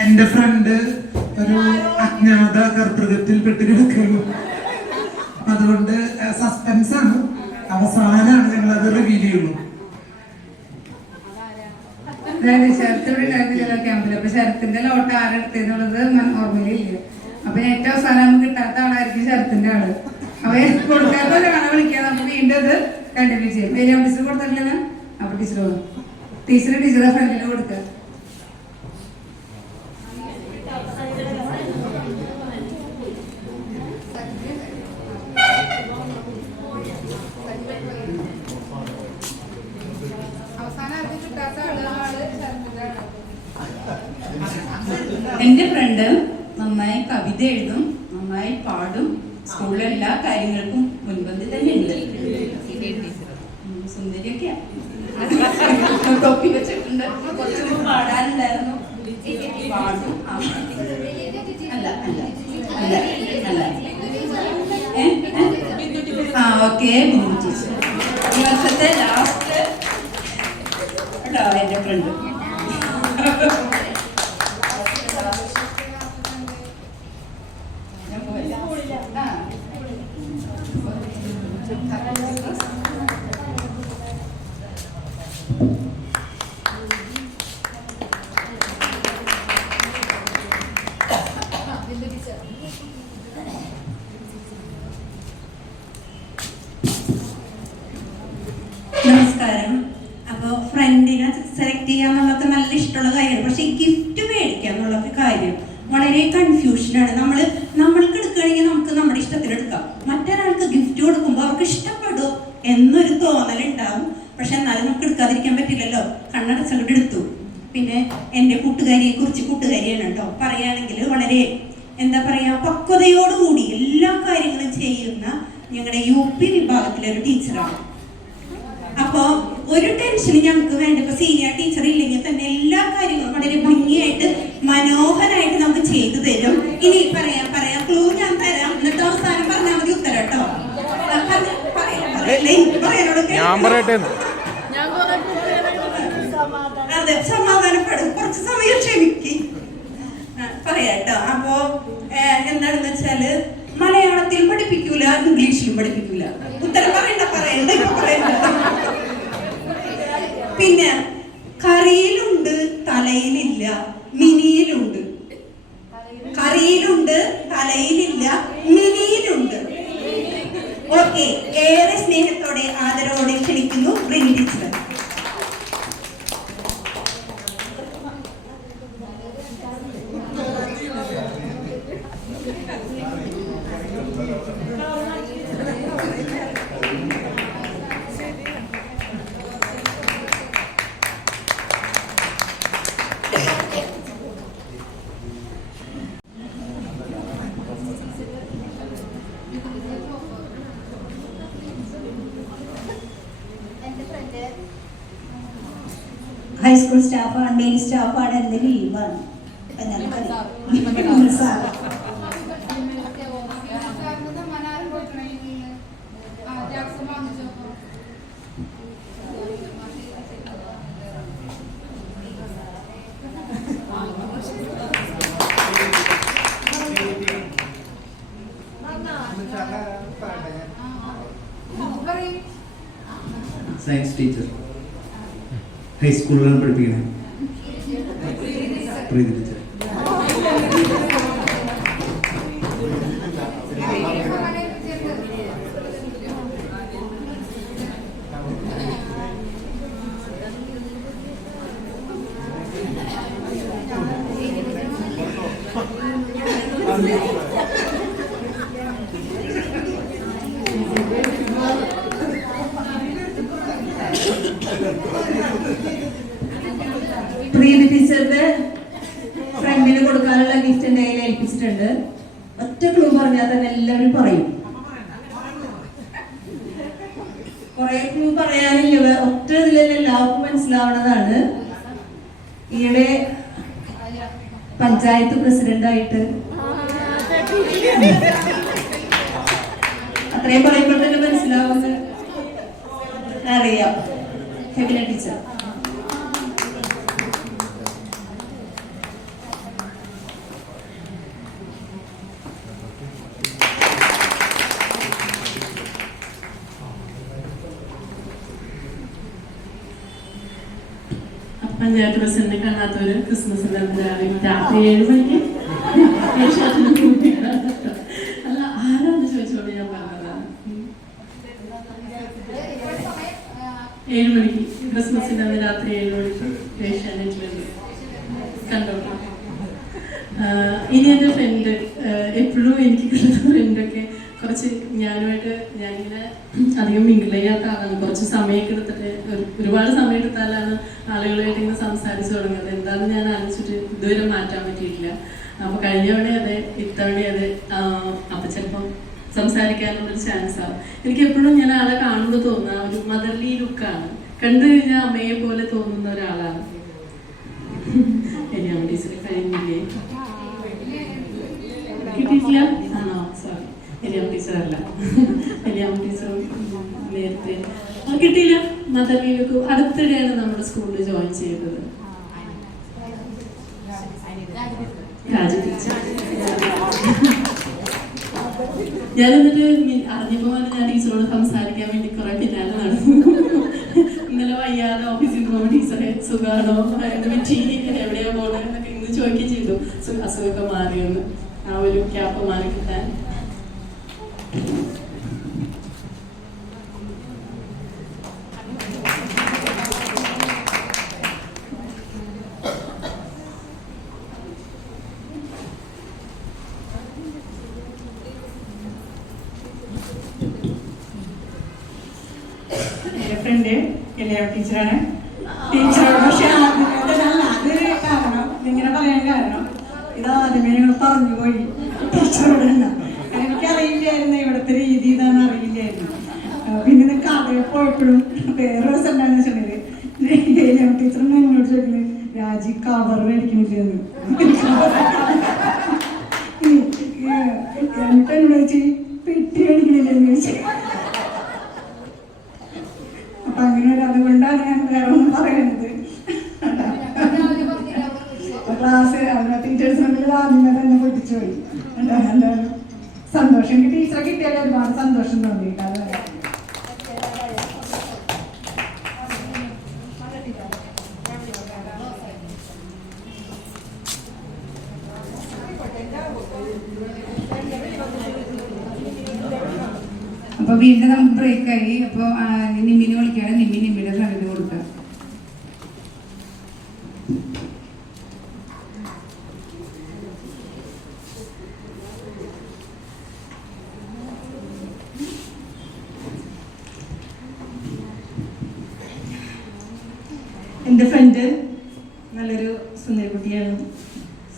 എന്റെ ഫ്രണ്ട് ഒരു അജ്ഞാത കർത്തൃകത്തിൽ പെട്ടിരിക്കുന്നു. അതുകൊണ്ട് സസ്പെൻസ് ആണ്, അവസാനമാണ് ഞങ്ങൾ അത് റിവീൽ ചെയ്യുള്ളൂ. ശരത്തിവിടെ ഉണ്ടായിരുന്ന ചില ക്യാമ്പിൽ, അപ്പൊ ശരത്തിന്റെ ലോട്ട് ആരെടുത്തെന്നുള്ളത് ഓർമ്മയിലില്ല. അപ്പൊ ഏറ്റവും അവസാനം നമുക്ക് കിട്ടാത്ത ആളായിരിക്കും ശരത്തിന്റെ ആള്. അപ്പൊ കൊടുക്കാത്ത ഒരാളെ വിളിക്കാൻ നമുക്ക് വീണ്ടും അത് കണ്ടിന്യൂ ചെയ്യും. വലിയ ടീച്ചർ കൊടുത്തിട്ടില്ല, അപ്പൊ ടീച്ചറെ ഫ്രണ്ടിന് കൊടുക്കുക. എൻ്റെ ഫ്രണ്ട് നന്നായി കവിത എഴുതും, നന്നായി പാടും, സ്കൂളിലെ എല്ലാ കാര്യങ്ങൾക്കും മുൻപന്തി തന്നെ ഉണ്ട്. സുന്ദരിയൊക്കെയാ, തൊപ്പി വെച്ചിട്ടുണ്ട്, കുറച്ചും പാടാനുണ്ടായിരുന്നു. പാടും. അല്ല അല്ല അല്ല അല്ല ഓക്കെ. ടീച്ചർ ഈ വർഷത്തെ ലാസ്റ്റ് കേട്ടോ എൻ്റെ ഫ്രണ്ട്. നമസ്കാരം. അപ്പോൾ ഫ്രണ്ടിനെ സെലക്ട് കളക്ട് ചെയ്യുക എന്നുള്ളത് നല്ല ഇഷ്ടമുള്ള കാര്യമാണ്. പക്ഷെ ഈ ഗിഫ്റ്റ് മേടിക്കുക എന്നുള്ളൊരു കാര്യം വളരെ കൺഫ്യൂഷനാണ്. നമ്മൾക്ക് എടുക്കുകയാണെങ്കിൽ നമുക്ക് നമ്മുടെ ഇഷ്ടത്തിന് എടുക്കാം. മറ്റൊരാൾക്ക് ഗിഫ്റ്റ് കൊടുക്കുമ്പോൾ അവർക്ക് ഇഷ്ടപ്പെടുമോ എന്നൊരു തോന്നലുണ്ടാവും. പക്ഷെ എന്നാലും നമുക്ക് എടുക്കാതിരിക്കാൻ പറ്റില്ലല്ലോ. കണ്ണടച്ചങ്ങോട്ട് എടുത്തു. പിന്നെ എൻ്റെ കൂട്ടുകാരിയാണ് കേട്ടോ. പറയുകയാണെങ്കിൽ വളരെ എന്താ പറയുക, പക്വതയോടുകൂടി എല്ലാ കാര്യങ്ങളും ചെയ്യുന്ന ഞങ്ങളുടെ UP വിഭാഗത്തിലെ ഒരു ടീച്ചറാണ്. അപ്പോൾ ഒരു ടെൻഷനും ഞങ്ങൾക്ക് വേണ്ട. ഇപ്പൊ സീനിയർ ടീച്ചർ ഇല്ലെങ്കിൽ തന്നെ എല്ലാ കാര്യങ്ങളും വളരെ ഭംഗിയായിട്ട് മനോഹരമായിട്ട് നമുക്ക് ചെയ്തു തരും. ഇനി പറയാം ക്ലൂ ഞാൻ തരാം, എന്നിട്ട് അവസാനം പറഞ്ഞാൽ മതി ഉത്തരം കേട്ടോ. അതെ, സമാധാനപ്പെടും, കുറച്ച് സമയം ക്ഷമിക്ക്. പറയാട്ടോ. അപ്പോ എന്താണെന്ന് വെച്ചാല് മലയാളത്തിൽ പഠിപ്പിക്കൂല, ഇംഗ്ലീഷിലും പഠിപ്പിക്കൂല. ഉത്തരം പറയണ്ട. പിന്നെ കറിയിലുണ്ട് തലയിലില്ല, മിനിയിലുണ്ട്. കറിയിലുണ്ട് തലയിലില്ല, മിനിയിലുണ്ട്. ഓക്കെ, ഏറെ സ്നേഹത്തോടെ ആദരവോടെ ക്ഷണിക്കുന്നു റിനി ടീച്ചർ. ഹൈസ്കൂൾ സ്റ്റാഫാണ്, മെയിൻ സ്റ്റാഫാണ്, എൻ്റെ ലീവാണ്. സയൻസ് ടീച്ചർ, ഹൈസ്കൂളിലാണ് പഠിപ്പിക്കുന്നത്. പ്രീതി ടീച്ചർ. പ്രീതി ടീച്ചറുടെ ഫ്രണ്ടിന് കൊടുക്കാനുള്ള ഗിഫ്റ്റ് എൻ്റെ കയ്യിൽ ഏൽപ്പിച്ചിട്ടുണ്ട്. ഒറ്റ ക്ലൂ പറഞ്ഞാൽ തന്നെ എല്ലാവരും പറയും. കുറെ ക്ലൂ പറയാനില്ല, ഒറ്റ ഇതിലെല്ലാം എല്ലാവർക്കും മനസ്സിലാവുന്നതാണ്. ഈയിടെ പഞ്ചായത്ത് പ്രസിഡന്റായിട്ട് അത്രയും പറയുമ്പോൾ തന്നെ മനസ്സിലാവുന്ന അറിയാം. ഹെബിന ടീച്ചർ. പഞ്ചായത്ത് പ്രസിഡന്റിനെ കാണാത്തവര് ക്രിസ്മസിന്റെ രാത്രി 7 മണിക്ക് അല്ല ആരാന്ന് ചോദിച്ചോണ്ട് ഞാൻ പറഞ്ഞതാണ്. 7 മണിക്ക് ക്രിസ്മസിന്റെ അന്ന് രാത്രി 7 മണിക്ക് ഏഷ്യാനെറ്റിലുണ്ട്, കണ്ടോട്ടോ. ഇനി എൻ്റെ ഫ്രണ്ട്, എപ്പോഴും എനിക്ക് കിട്ടുന്ന ഫ്രണ്ടൊക്കെ കുറച്ച് ഞാനിങ്ങനെ അധികം മിങ്കിൾ ചെയ്യാത്ത ആളാണ്. കുറച്ച് സമയമൊക്കെ എടുത്തിട്ട്, ഒരുപാട് സമയം എടുത്താലാണ് ആളുകളായിട്ട് ഇങ്ങനെ സംസാരിച്ചു തുടങ്ങുന്നത്. എന്താണെന്ന് ഞാൻ ആലോചിച്ചിട്ട് ഇതുവരെ മാറ്റാൻ പറ്റിയിട്ടില്ല. അപ്പൊ കഴിഞ്ഞ തവണ അതെ, ഇത്തവണ അതെ. അപ്പൊ ചിലപ്പം സംസാരിക്കാനുള്ളൊരു ചാൻസ് ആവും. എനിക്ക് എപ്പോഴും ഞാൻ ആളെ കാണുമ്പോൾ തോന്നുന്ന ഒരു മദർലി ലുക്കാണ്. കണ്ടു കഴിഞ്ഞാൽ അമ്മയെ പോലെ തോന്നുന്ന ഒരാളാണ്. ഞാൻ ടീച്ചറെ കഴിഞ്ഞില്ലേ, കിട്ടിയിട്ടില്ല? ആണോ? സോറി, എലിയാം ടീച്ചറല്ല. എലിയാം ടീച്ചർ നേരത്തെ കിട്ടിയില്ല. മദർലിയിലേക്ക് അടുത്തിടെയാണ് നമ്മുടെ സ്കൂളിൽ ജോയിൻ ചെയ്തത്. രാജ ടീച്ചർ. ഞാൻ എന്നിട്ട് അറിഞ്ഞപ്പോൾ ഞാൻ ടീച്ചറോട് സംസാരിക്കാൻ വേണ്ടി കുറെ പിന്നാലെ നടന്നു. ഇന്നലെ വയ്യാതെ ഓഫീസിൽ പോകുമ്പോൾ ടീച്ചറെ സുഖാണോ, എവിടെയാ പോകണത് എന്നൊക്കെ ഇന്ന് ചോദിക്കുകയും ചെയ്തു. അസുഖമൊക്കെ മാറിയെന്ന്, ആ ഒരു ക്യാപ്പ് മാറി കിട്ടാൻ. ഫ്രണ്ട് കല്യാണ ടീച്ചറാണ്. ടീച്ചറോട് പക്ഷെ അതൊരു കാരണം ഇങ്ങനെ പറയാൻ കാരണം ഇതാദ്യമേ ഞങ്ങൾ പറഞ്ഞു പോയി ടീച്ചറോട് തന്നെ. എനിക്കറിയില്ലായിരുന്നു ഇവിടുത്തെ രീതി ഇതാണെന്ന് അറിയില്ലായിരുന്നു. പിന്നെ ഇത് കടയിൽ പോയപ്പോഴും വേറെ ദിവസം എന്താണെന്ന് വെച്ചിട്ടുണ്ടെങ്കിൽ ടീച്ചർ എന്നോട് ചോദിക്കുന്നത് രാജി കവർ മേടിക്കണില്ലെന്ന്. എന്നിട്ട് എന്നോട് ചോദിച്ചു പെട്ടി മേടിക്കണില്ലെന്ന് ചോദിച്ചു. അപ്പൊ അങ്ങനെ അതുകൊണ്ടാണ് ഞാൻ വേറെ ഒന്നും പറയുന്നത്. ക്ലാസ് ടീച്ചേഴ്സ് ആദ്യമേ തന്നെ പൊട്ടിച്ചു പോയി. എന്തായാലും സന്തോഷം. എനിക്ക് ടീച്ചറെ കിട്ടിയാൽ ഒരുപാട് സന്തോഷം തോന്നിയിട്ട് അത് അപ്പൊ വീണ്ടും നമുക്ക് ബ്രേക്കായി. അപ്പൊ നിമ്മിനെ വിളിക്കുകയാണ്. നിമ്മിയുടെ ഫ്രണ്ടിന് കൊടുക്കുക. എൻ്റെ ഫ്രണ്ട് നല്ലൊരു സുന്ദരി കുട്ടിയാണ്.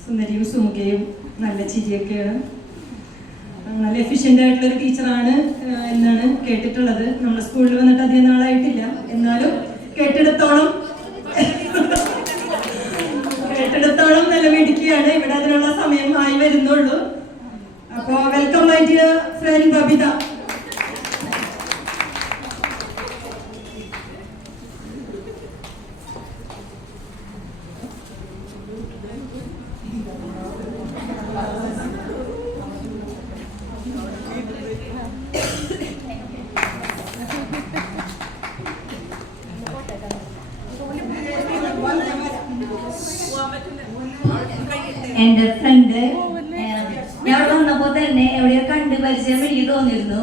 സുന്ദരിയും സുമുഖയും നല്ല ചിരിയൊക്കെയാണ്. നല്ല എഫിഷ്യൻ്റ് ആയിട്ടുള്ളൊരു ടീച്ചറാണ് എന്നാണ് കേട്ടിട്ടുള്ളത്. നമ്മുടെ സ്കൂളിൽ വന്നിട്ട് അധികം നാളായിട്ടില്ല, എന്നാലും കേട്ടിടത്തോളം നല്ല മിടുക്കിയാണ്. ഇവിടെ അതിനുള്ള സമയം ആയി വരുന്നുള്ളൂ. അപ്പോൾ welcome my dear friend Babitha. എന്റെ ഫ്രണ്ട് ഞാൻ വന്നപ്പോ തന്നെ എവിടെയോ കണ്ട് പരിചയം എനിക്ക് തോന്നിയിരുന്നു.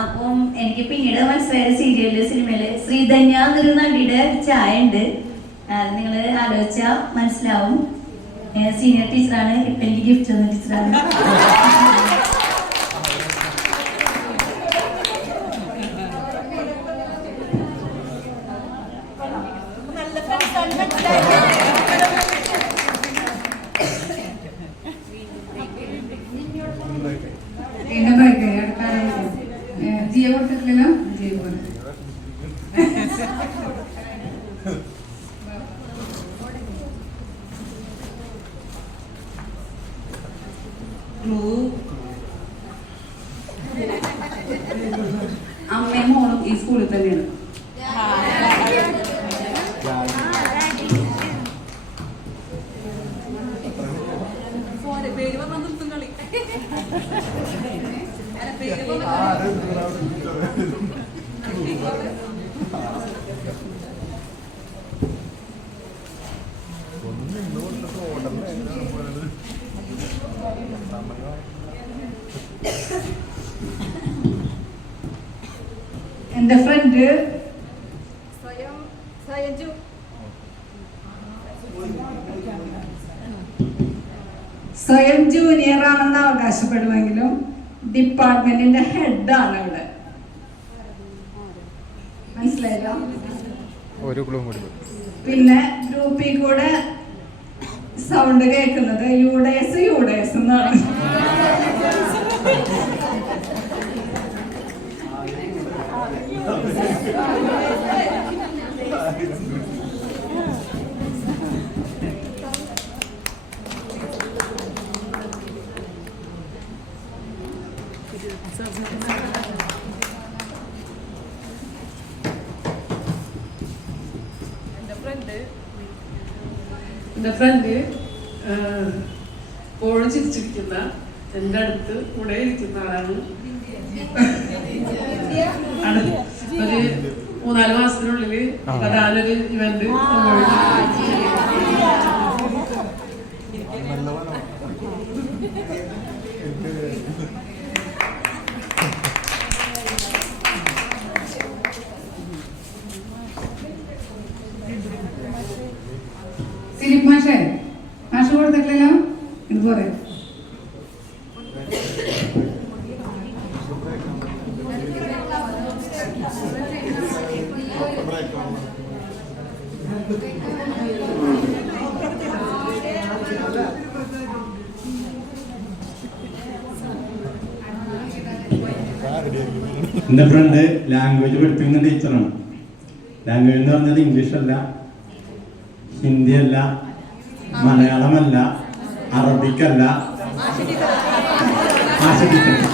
അപ്പം എനിക്ക് പിന്നീട് മനസ്സിലായ സീരിയലില് സിനിമയില് ശ്രീധന്യ എന്നൊരു നടിയുടെ ചായ ഉണ്ട്. നിങ്ങൾ ആലോചിച്ചാൽ മനസ്സിലാവും. സീനിയർ ടീച്ചറാണ്. ഇപ്പൊ എനിക്ക് ഗിഫ്റ്റ് തന്ന ടീച്ചറാണ്. വീണ്ടും ബ്രേക്കായി. അടുത്ത ജിയ കൊടുത്തിട്ടില്ലല്ലോ. ജിയ കൊടുത്തു. അമ്മയും മോളും ഈ സ്കൂളിൽ തന്നെയാണ്. എൻ്റെ ഫ്രണ്ട് സ്വയം ജൂനിയർ ആണെന്ന് അവകാശപ്പെടുമെങ്കിലും ഡിപ്പാർട്ട്മെന്റിന്റെ ഹെഡാണ് ഇവിടെ. മനസ്സിലായില്ല? ഒരു ക്ലൂ കൂടി. പിന്നെ ഗ്രൂപ്പിൽ കൂടെ സൗണ്ട് കേൾക്കുന്നത് യൂഡേസ് എന്നാണ്. എൻ്റെ ഫ്രണ്ട് എപ്പോഴും ചിരിച്ചിരിക്കുന്ന, എൻ്റെ അടുത്ത് കൂടെ ഇരിക്കുന്ന ആളാണ്. ഒരു 3-4 മാസത്തിനുള്ളിൽ വരാനൊരു ഇവന്റ് സിലിപ്പ് മാഷ് കൊടുത്തിട്ടില്ലല്ലോ. ഇത് പറയാം. എൻ്റെ ഫ്രണ്ട് ലാംഗ്വേജ് പഠിപ്പിക്കുന്ന ടീച്ചറാണ്. ലാംഗ്വേജ് എന്ന് പറഞ്ഞത് ഇംഗ്ലീഷ് അല്ല, ഹിന്ദി അല്ല, മലയാളമല്ല, അറബിക്കല്ല, ആശിപ്പിക്കണം.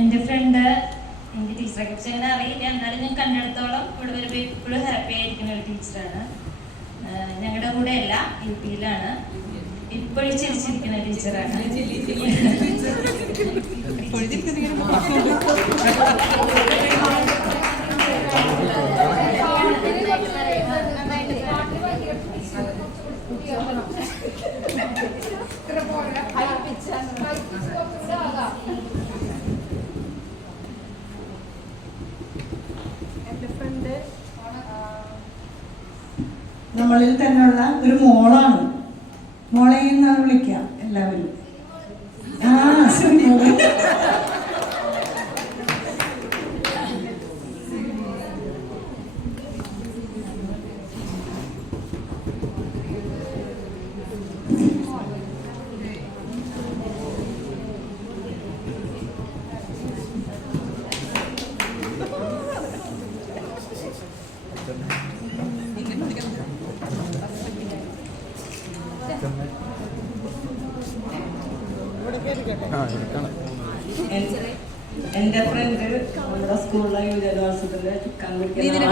എൻ്റെ ഫ്രണ്ട് എൻ്റെ ടീച്ചറെ കുറിച്ച് അങ്ങനെ അറിയില്ല, എന്നാലും ഞാൻ കണ്ടെടുത്തോളം ഇവിടെ വരുമ്പോൾ ഇപ്പോഴും ഹാപ്പി ആയിരിക്കുന്ന ഒരു ടീച്ചറാണ്. ഞങ്ങളുടെ കൂടെ അല്ല, UP-യിലാണ്. ഇപ്പോഴും ചിരിച്ചിരിക്കുന്ന ടീച്ചറാണ്. നമ്മളിൽ തന്നെയുള്ള ഒരു മോളാണ്. മോളെ എന്നാണ് വിളിക്കാം എല്ലാവരും. എന്റെ ഫ്രണ്ട് നമ്മുടെ സ്കൂളിലെ യുവജനോത്സവത്തില് ചിക്കൻ കുടിക്കുന്ന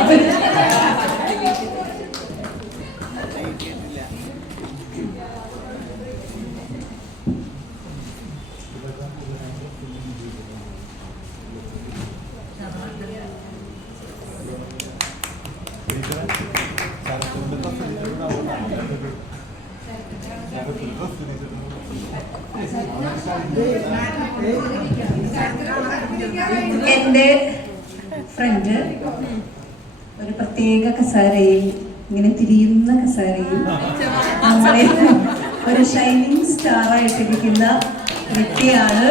എൻ്റെ ഫ്രണ്ട് ഒരു പ്രത്യേക കസേരയിൽ, ഇങ്ങനെ തിരിയുന്ന കസേരയിൽ നമ്മളെ ഒരു ഷൈനിങ് സ്റ്റാർ ആയിട്ടിരിക്കുന്ന വ്യക്തിയാണ്.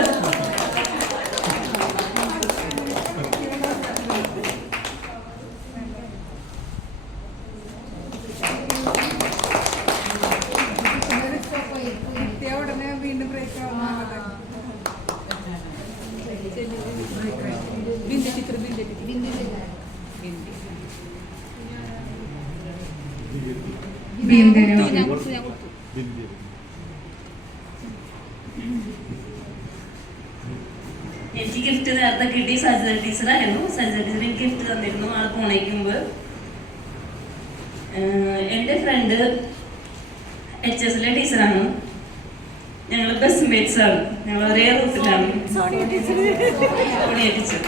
എനിക്ക് ഗിഫ്റ്റ് നേരത്തെ കിട്ടി. സജിത ടീച്ചറായിരുന്നു. സജിത ടീച്ചർ എനിക്ക് ഗിഫ്റ്റ് തന്നിരുന്നു ആൾ പോണേക്ക് മുമ്പ്. എൻ്റെ ഫ്രണ്ട് HSലെ ടീച്ചറാണ്. ഞങ്ങൾ ബസ് മേറ്റ്സ് ആണ്. ഞങ്ങൾ ഒരേ റൂട്ടിലാണ്. സോണിയ ടീച്ചർ.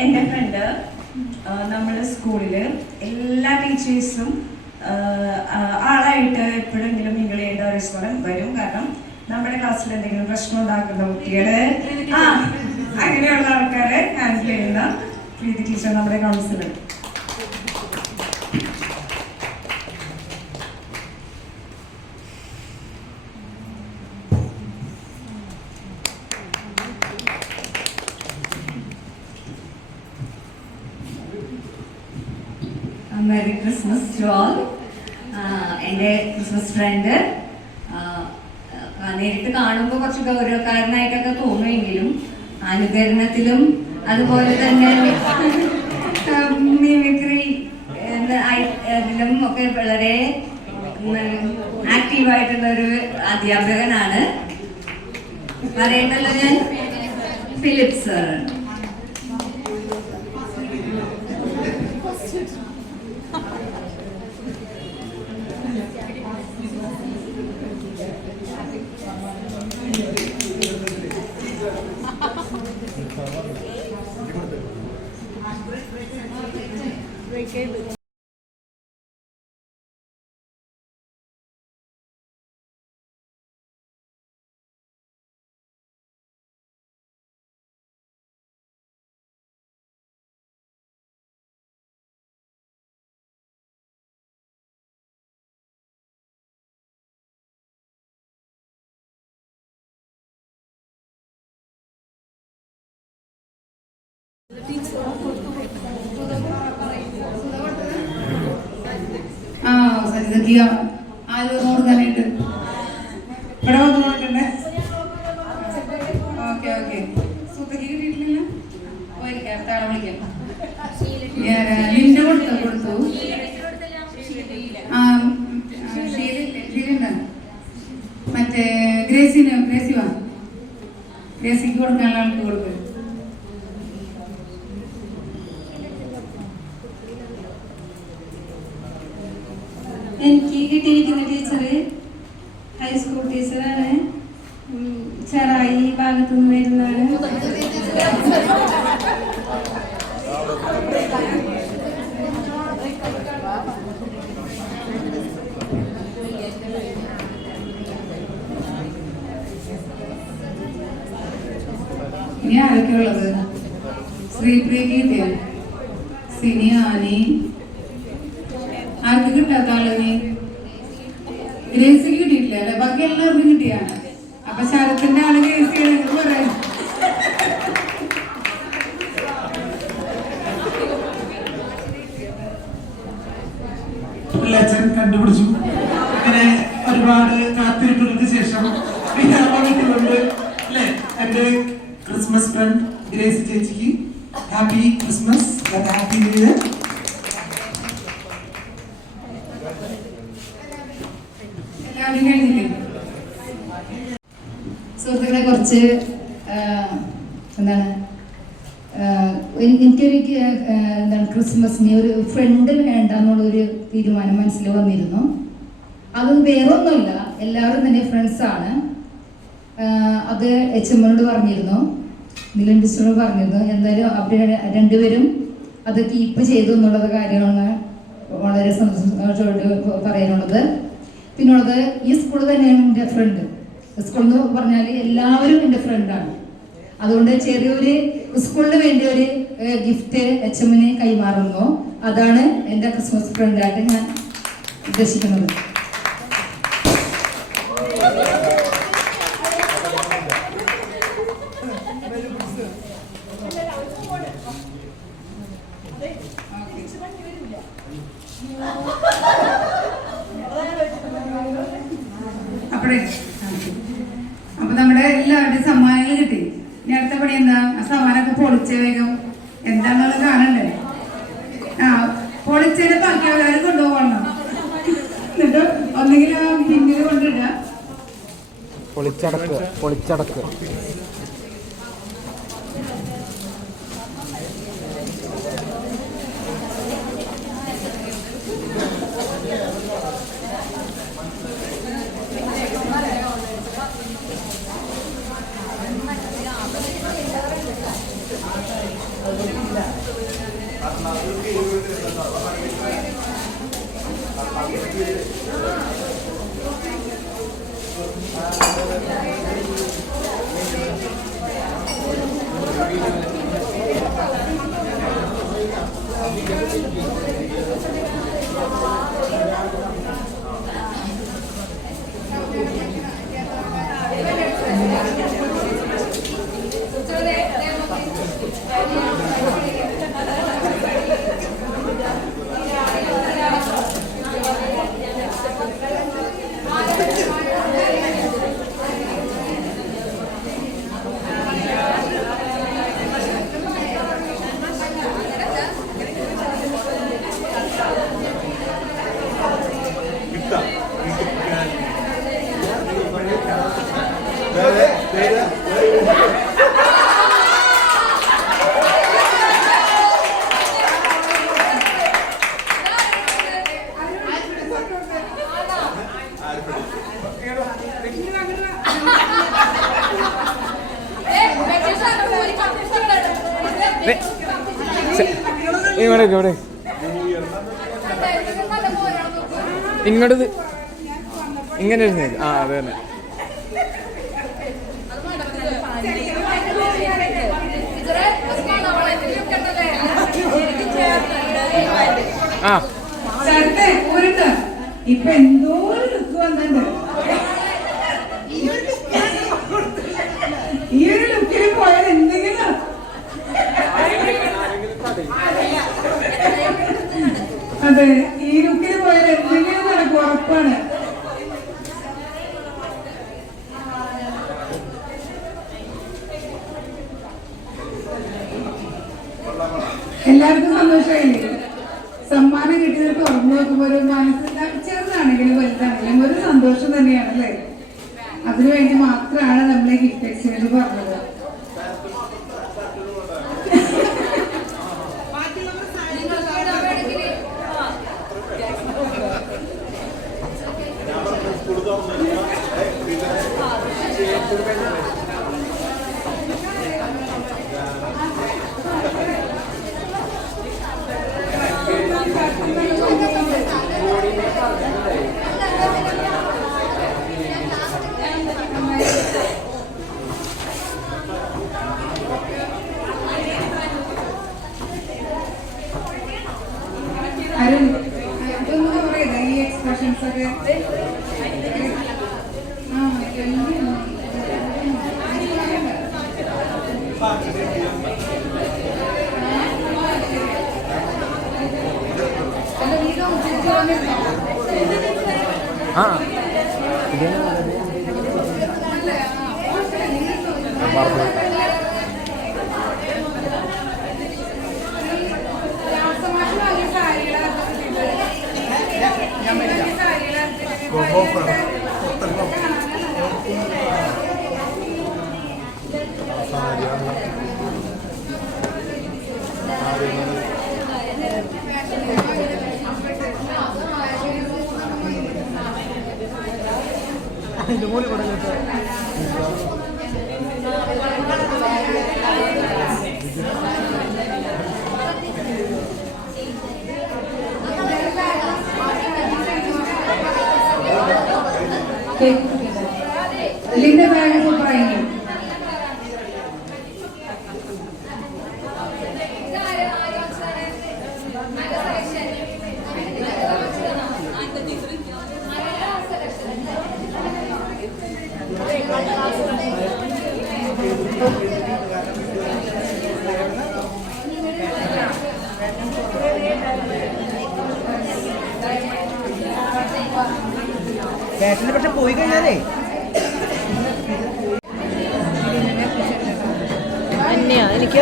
എൻ്റെ ഫ്രണ്ട് നമ്മുടെ സ്കൂളില് എല്ലാ ടീച്ചേഴ്സും ആളായിട്ട് എപ്പോഴെങ്കിലും നിങ്ങൾ ചെയ്യേണ്ട ഒരു സ്ഥലം വരും. കാരണം നമ്മുടെ ക്ലാസ്സിൽ എന്തെങ്കിലും പ്രശ്നം ഉണ്ടാക്കുന്ന കുട്ടികള് അങ്ങനെയുള്ള ആൾക്കാരെ ഹാൻഡിൽ ചെയ്യുന്ന പ്രീതി ടീച്ചർ നമ്മുടെ counsellor. Merry Christmas to all. എൻ്റെ ക്രിസ്മസ് ഫ്രണ്ട് നേരിട്ട് കാണുമ്പോൾ കുറച്ച് ഗൗരവക്കാരനായിട്ടൊക്കെ തോന്നുമെങ്കിലും അനുകരണത്തിലും അതുപോലെ തന്നെ മിമിക്രി ഇതിലും ഒക്കെ വളരെ ആക്റ്റീവായിട്ടുള്ള ഒരു അധ്യാപകനാണ്. പറയേണ്ടല്ലോ ഞാൻ ഫിലിപ്പ് സർ. ആ സരിതയ്ക്ക് ആര് കൊടുക്കാനായിട്ട് ഇവിടെ വന്ന് കൊടുക്കണ്ടേ? Okay okay. സുധയ്ക്ക് കിട്ടിയിട്ടില്ല, പോയിരിക്കാം, അടുത്ത ആളെ വിളിക്കാം. ലിൻഡ് കൊടുത്തു. ആ ഷീലുണ്ട്. മറ്റേ ഗ്രേസി വാ, ഗ്രേസിക്ക് കൊടുക്കാനുള്ള ആൾക്ക് കൊടുക്കുക. എനിക്ക് കിട്ടിയിരിക്കുന്ന ടീച്ചർ ഹൈസ്കൂൾ ടീച്ചറാണ്. ചെറായി ഭാഗത്തു നിന്ന് വരുന്നതാണ്. ഇനി ആരൊക്കെയുള്ളത്? ശ്രീപ്രിയക്ക് കിട്ടിയ, സിനി, ആനി, ആർക്ക് കിട്ടാത്ത ആള്? നീ ഗ്രേസിക്ക് കിട്ടിയിട്ടില്ല അല്ലെ? ബാക്കി എല്ലാവർക്കും കിട്ടിയാണ്. അപ്പൊ ശരത്തിന്റെ ആള് ഗ്രേസിയാണ് പറയാം. പിള്ളേച്ചൻ കണ്ടുപിടിച്ചു. അങ്ങനെ ഒരുപാട് കാത്തിരിപ്പുകൾക്ക് ശേഷം വിരാമമിട്ടുകൊണ്ട് അല്ലെ എന്റെ ക്രിസ്മസ് ഫ്രണ്ട് ഗ്രേസി ചേച്ചിക്ക് happy Christmas, happy new year. എല്ലാവരും കഴിഞ്ഞില്ലേ? സുഹൃത്തുക്കളെ, കുറച്ച് എന്താണ് എനിക്കൊരു എന്താണ് ക്രിസ്മസിന് ഒരു ഫ്രണ്ട് വേണ്ട എന്നുള്ളൊരു തീരുമാനം മനസ്സിൽ വന്നിരുന്നു. അത് വേറൊന്നുമല്ല, എല്ലാവരും തന്നെ ഫ്രണ്ട്സാണ്. അത് HM പറഞ്ഞിരുന്നു, മിലൻ ടീച്ചറോട് പറഞ്ഞിരുന്നു. എന്തായാലും അവർ രണ്ടുപേരും അത് കീപ്പ് ചെയ്തു എന്നുള്ളത് കാര്യമാണ് വളരെ സന്തോഷത്തോട് പറയാനുള്ളത്. പിന്നുള്ളത്, ഈ സ്കൂൾ തന്നെയാണ് എൻ്റെ ഫ്രണ്ട്. സ്കൂൾ എന്ന് പറഞ്ഞാൽ എല്ലാവരും എൻ്റെ ഫ്രണ്ടാണ്. അതുകൊണ്ട് ചെറിയൊരു സ്കൂളിന് വേണ്ടി ഒരു ഗിഫ്റ്റ് HM കൈമാറുന്നു. അതാണ് എൻ്റെ ക്രിസ്മസ് ഫ്രണ്ടായിട്ട് ഞാൻ ഉദ്ദേശിക്കുന്നത്. അപ്പൊ നമ്മുടെ എല്ലാവരുടെയും സമ്മാനങ്ങൾ കിട്ടി. ഇനി അടുത്ത പണി എന്താ? ആ സമ്മാനമൊക്കെ പൊളിച്ച വേഗം എന്താണെന്നുള്ളത് കാണണ്ടേ? ആ പൊളിച്ചതിന് ബാക്കിയുള്ളവരെ കൊണ്ടുപോകണം. എന്നിട്ട് ഒന്നെങ്കിൽ ആ പിന്നിൽ കൊണ്ടിടുക. പൊളിച്ചടക്കുക. ഇവിടെ ഇങ്ങോട്ട് ഇങ്ങനെ ഇരുന്നേ. ആ അത് തന്നെ. ആ ഇപ്പൊ എന്തോ ഒരു ലുക്ക് വന്നിട്ടുണ്ട്. ഈ ഒരു ലുക്കിൽ പോയാൽ എന്തെങ്കിലും അതെ, ഈ ലുക്കിൽ പോയാൽ എന്തെങ്കിലും നടക്കും, ഉറപ്പാണ്. എല്ലാവർക്കും സന്തോഷമായില്ലേ? സമ്മാനം കിട്ടിയത് തുറന്നു നോക്കുമ്പോൾ ഒരു മനസ്സിൽ ചെറുതാണെങ്കിലും വലുതാണെങ്കിലും ഒരു സന്തോഷം തന്നെയാണ് അല്ലേ? അതിനുവേണ്ടി മാത്രമാണ് നമ്മൾ ഈ ഗിഫ്റ്റ് എക്സ്ചേഞ്ച് പറഞ്ഞത്. അതൊന്നും പറയണ്ട, ഈ എക്സ്പ്രഷൻസ് ഒക്കെ ലിന്റെ ബാഗ് സൂപ്പറായിരുന്നു. ഫാഷനിൽ പക്ഷെ പോയി കഴിഞ്ഞാലേ എനിക്ക്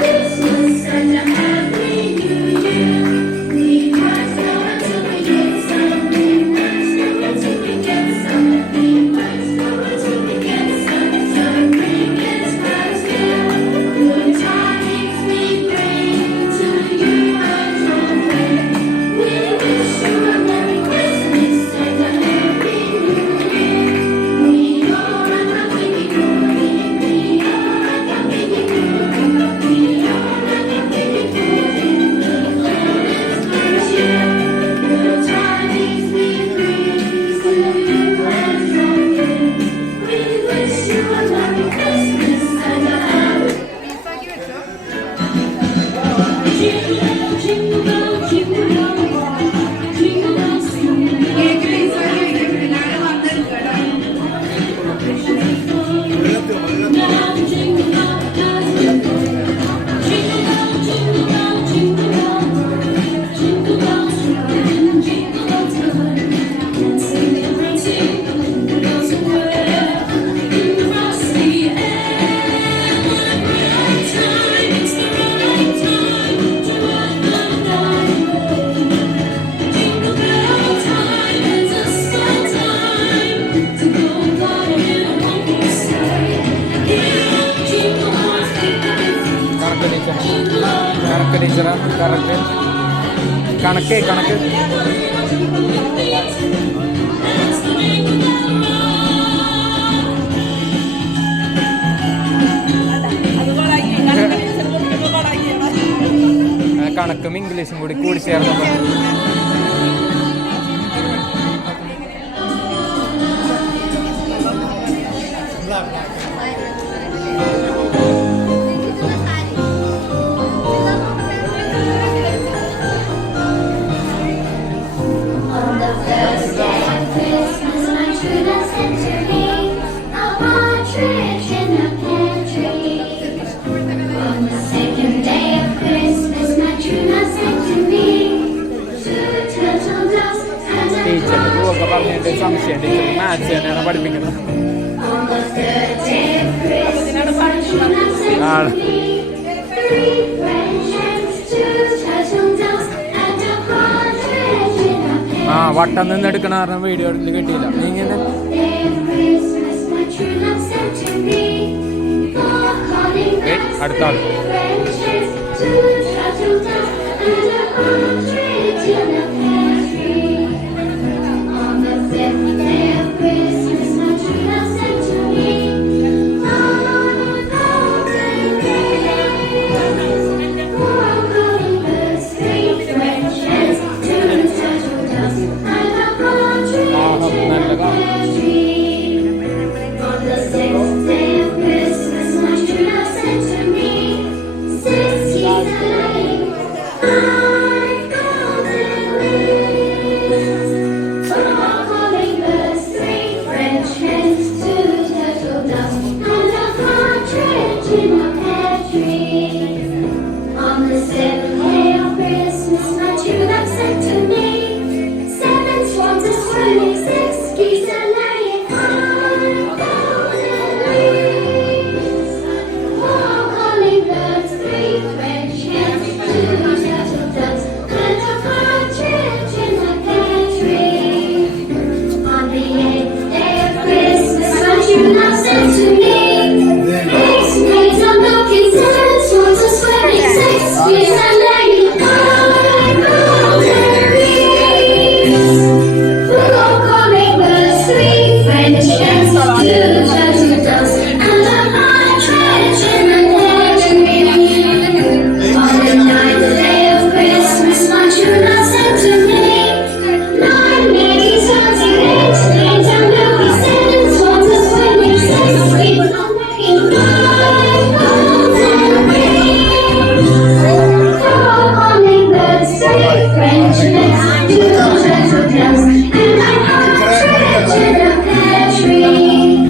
Christmas. കറക്റ്റ് കണക്ക് കണക്കും ഇംഗ്ലീഷും കൂടി ചേർന്നപ്പോൾ ടീച്ചറിന് ഒക്കെ പറഞ്ഞിട്ട് സംശയം ടീച്ചർ മാത്സ് തന്നെയാണ് പഠിപ്പിക്കുന്നത്. ആണ് ആ വട്ടം നിന്ന് എടുക്കണ കാരണം വീഡിയോ കിട്ടിയില്ല. ഇങ്ങനെ അടുത്ത ആൾ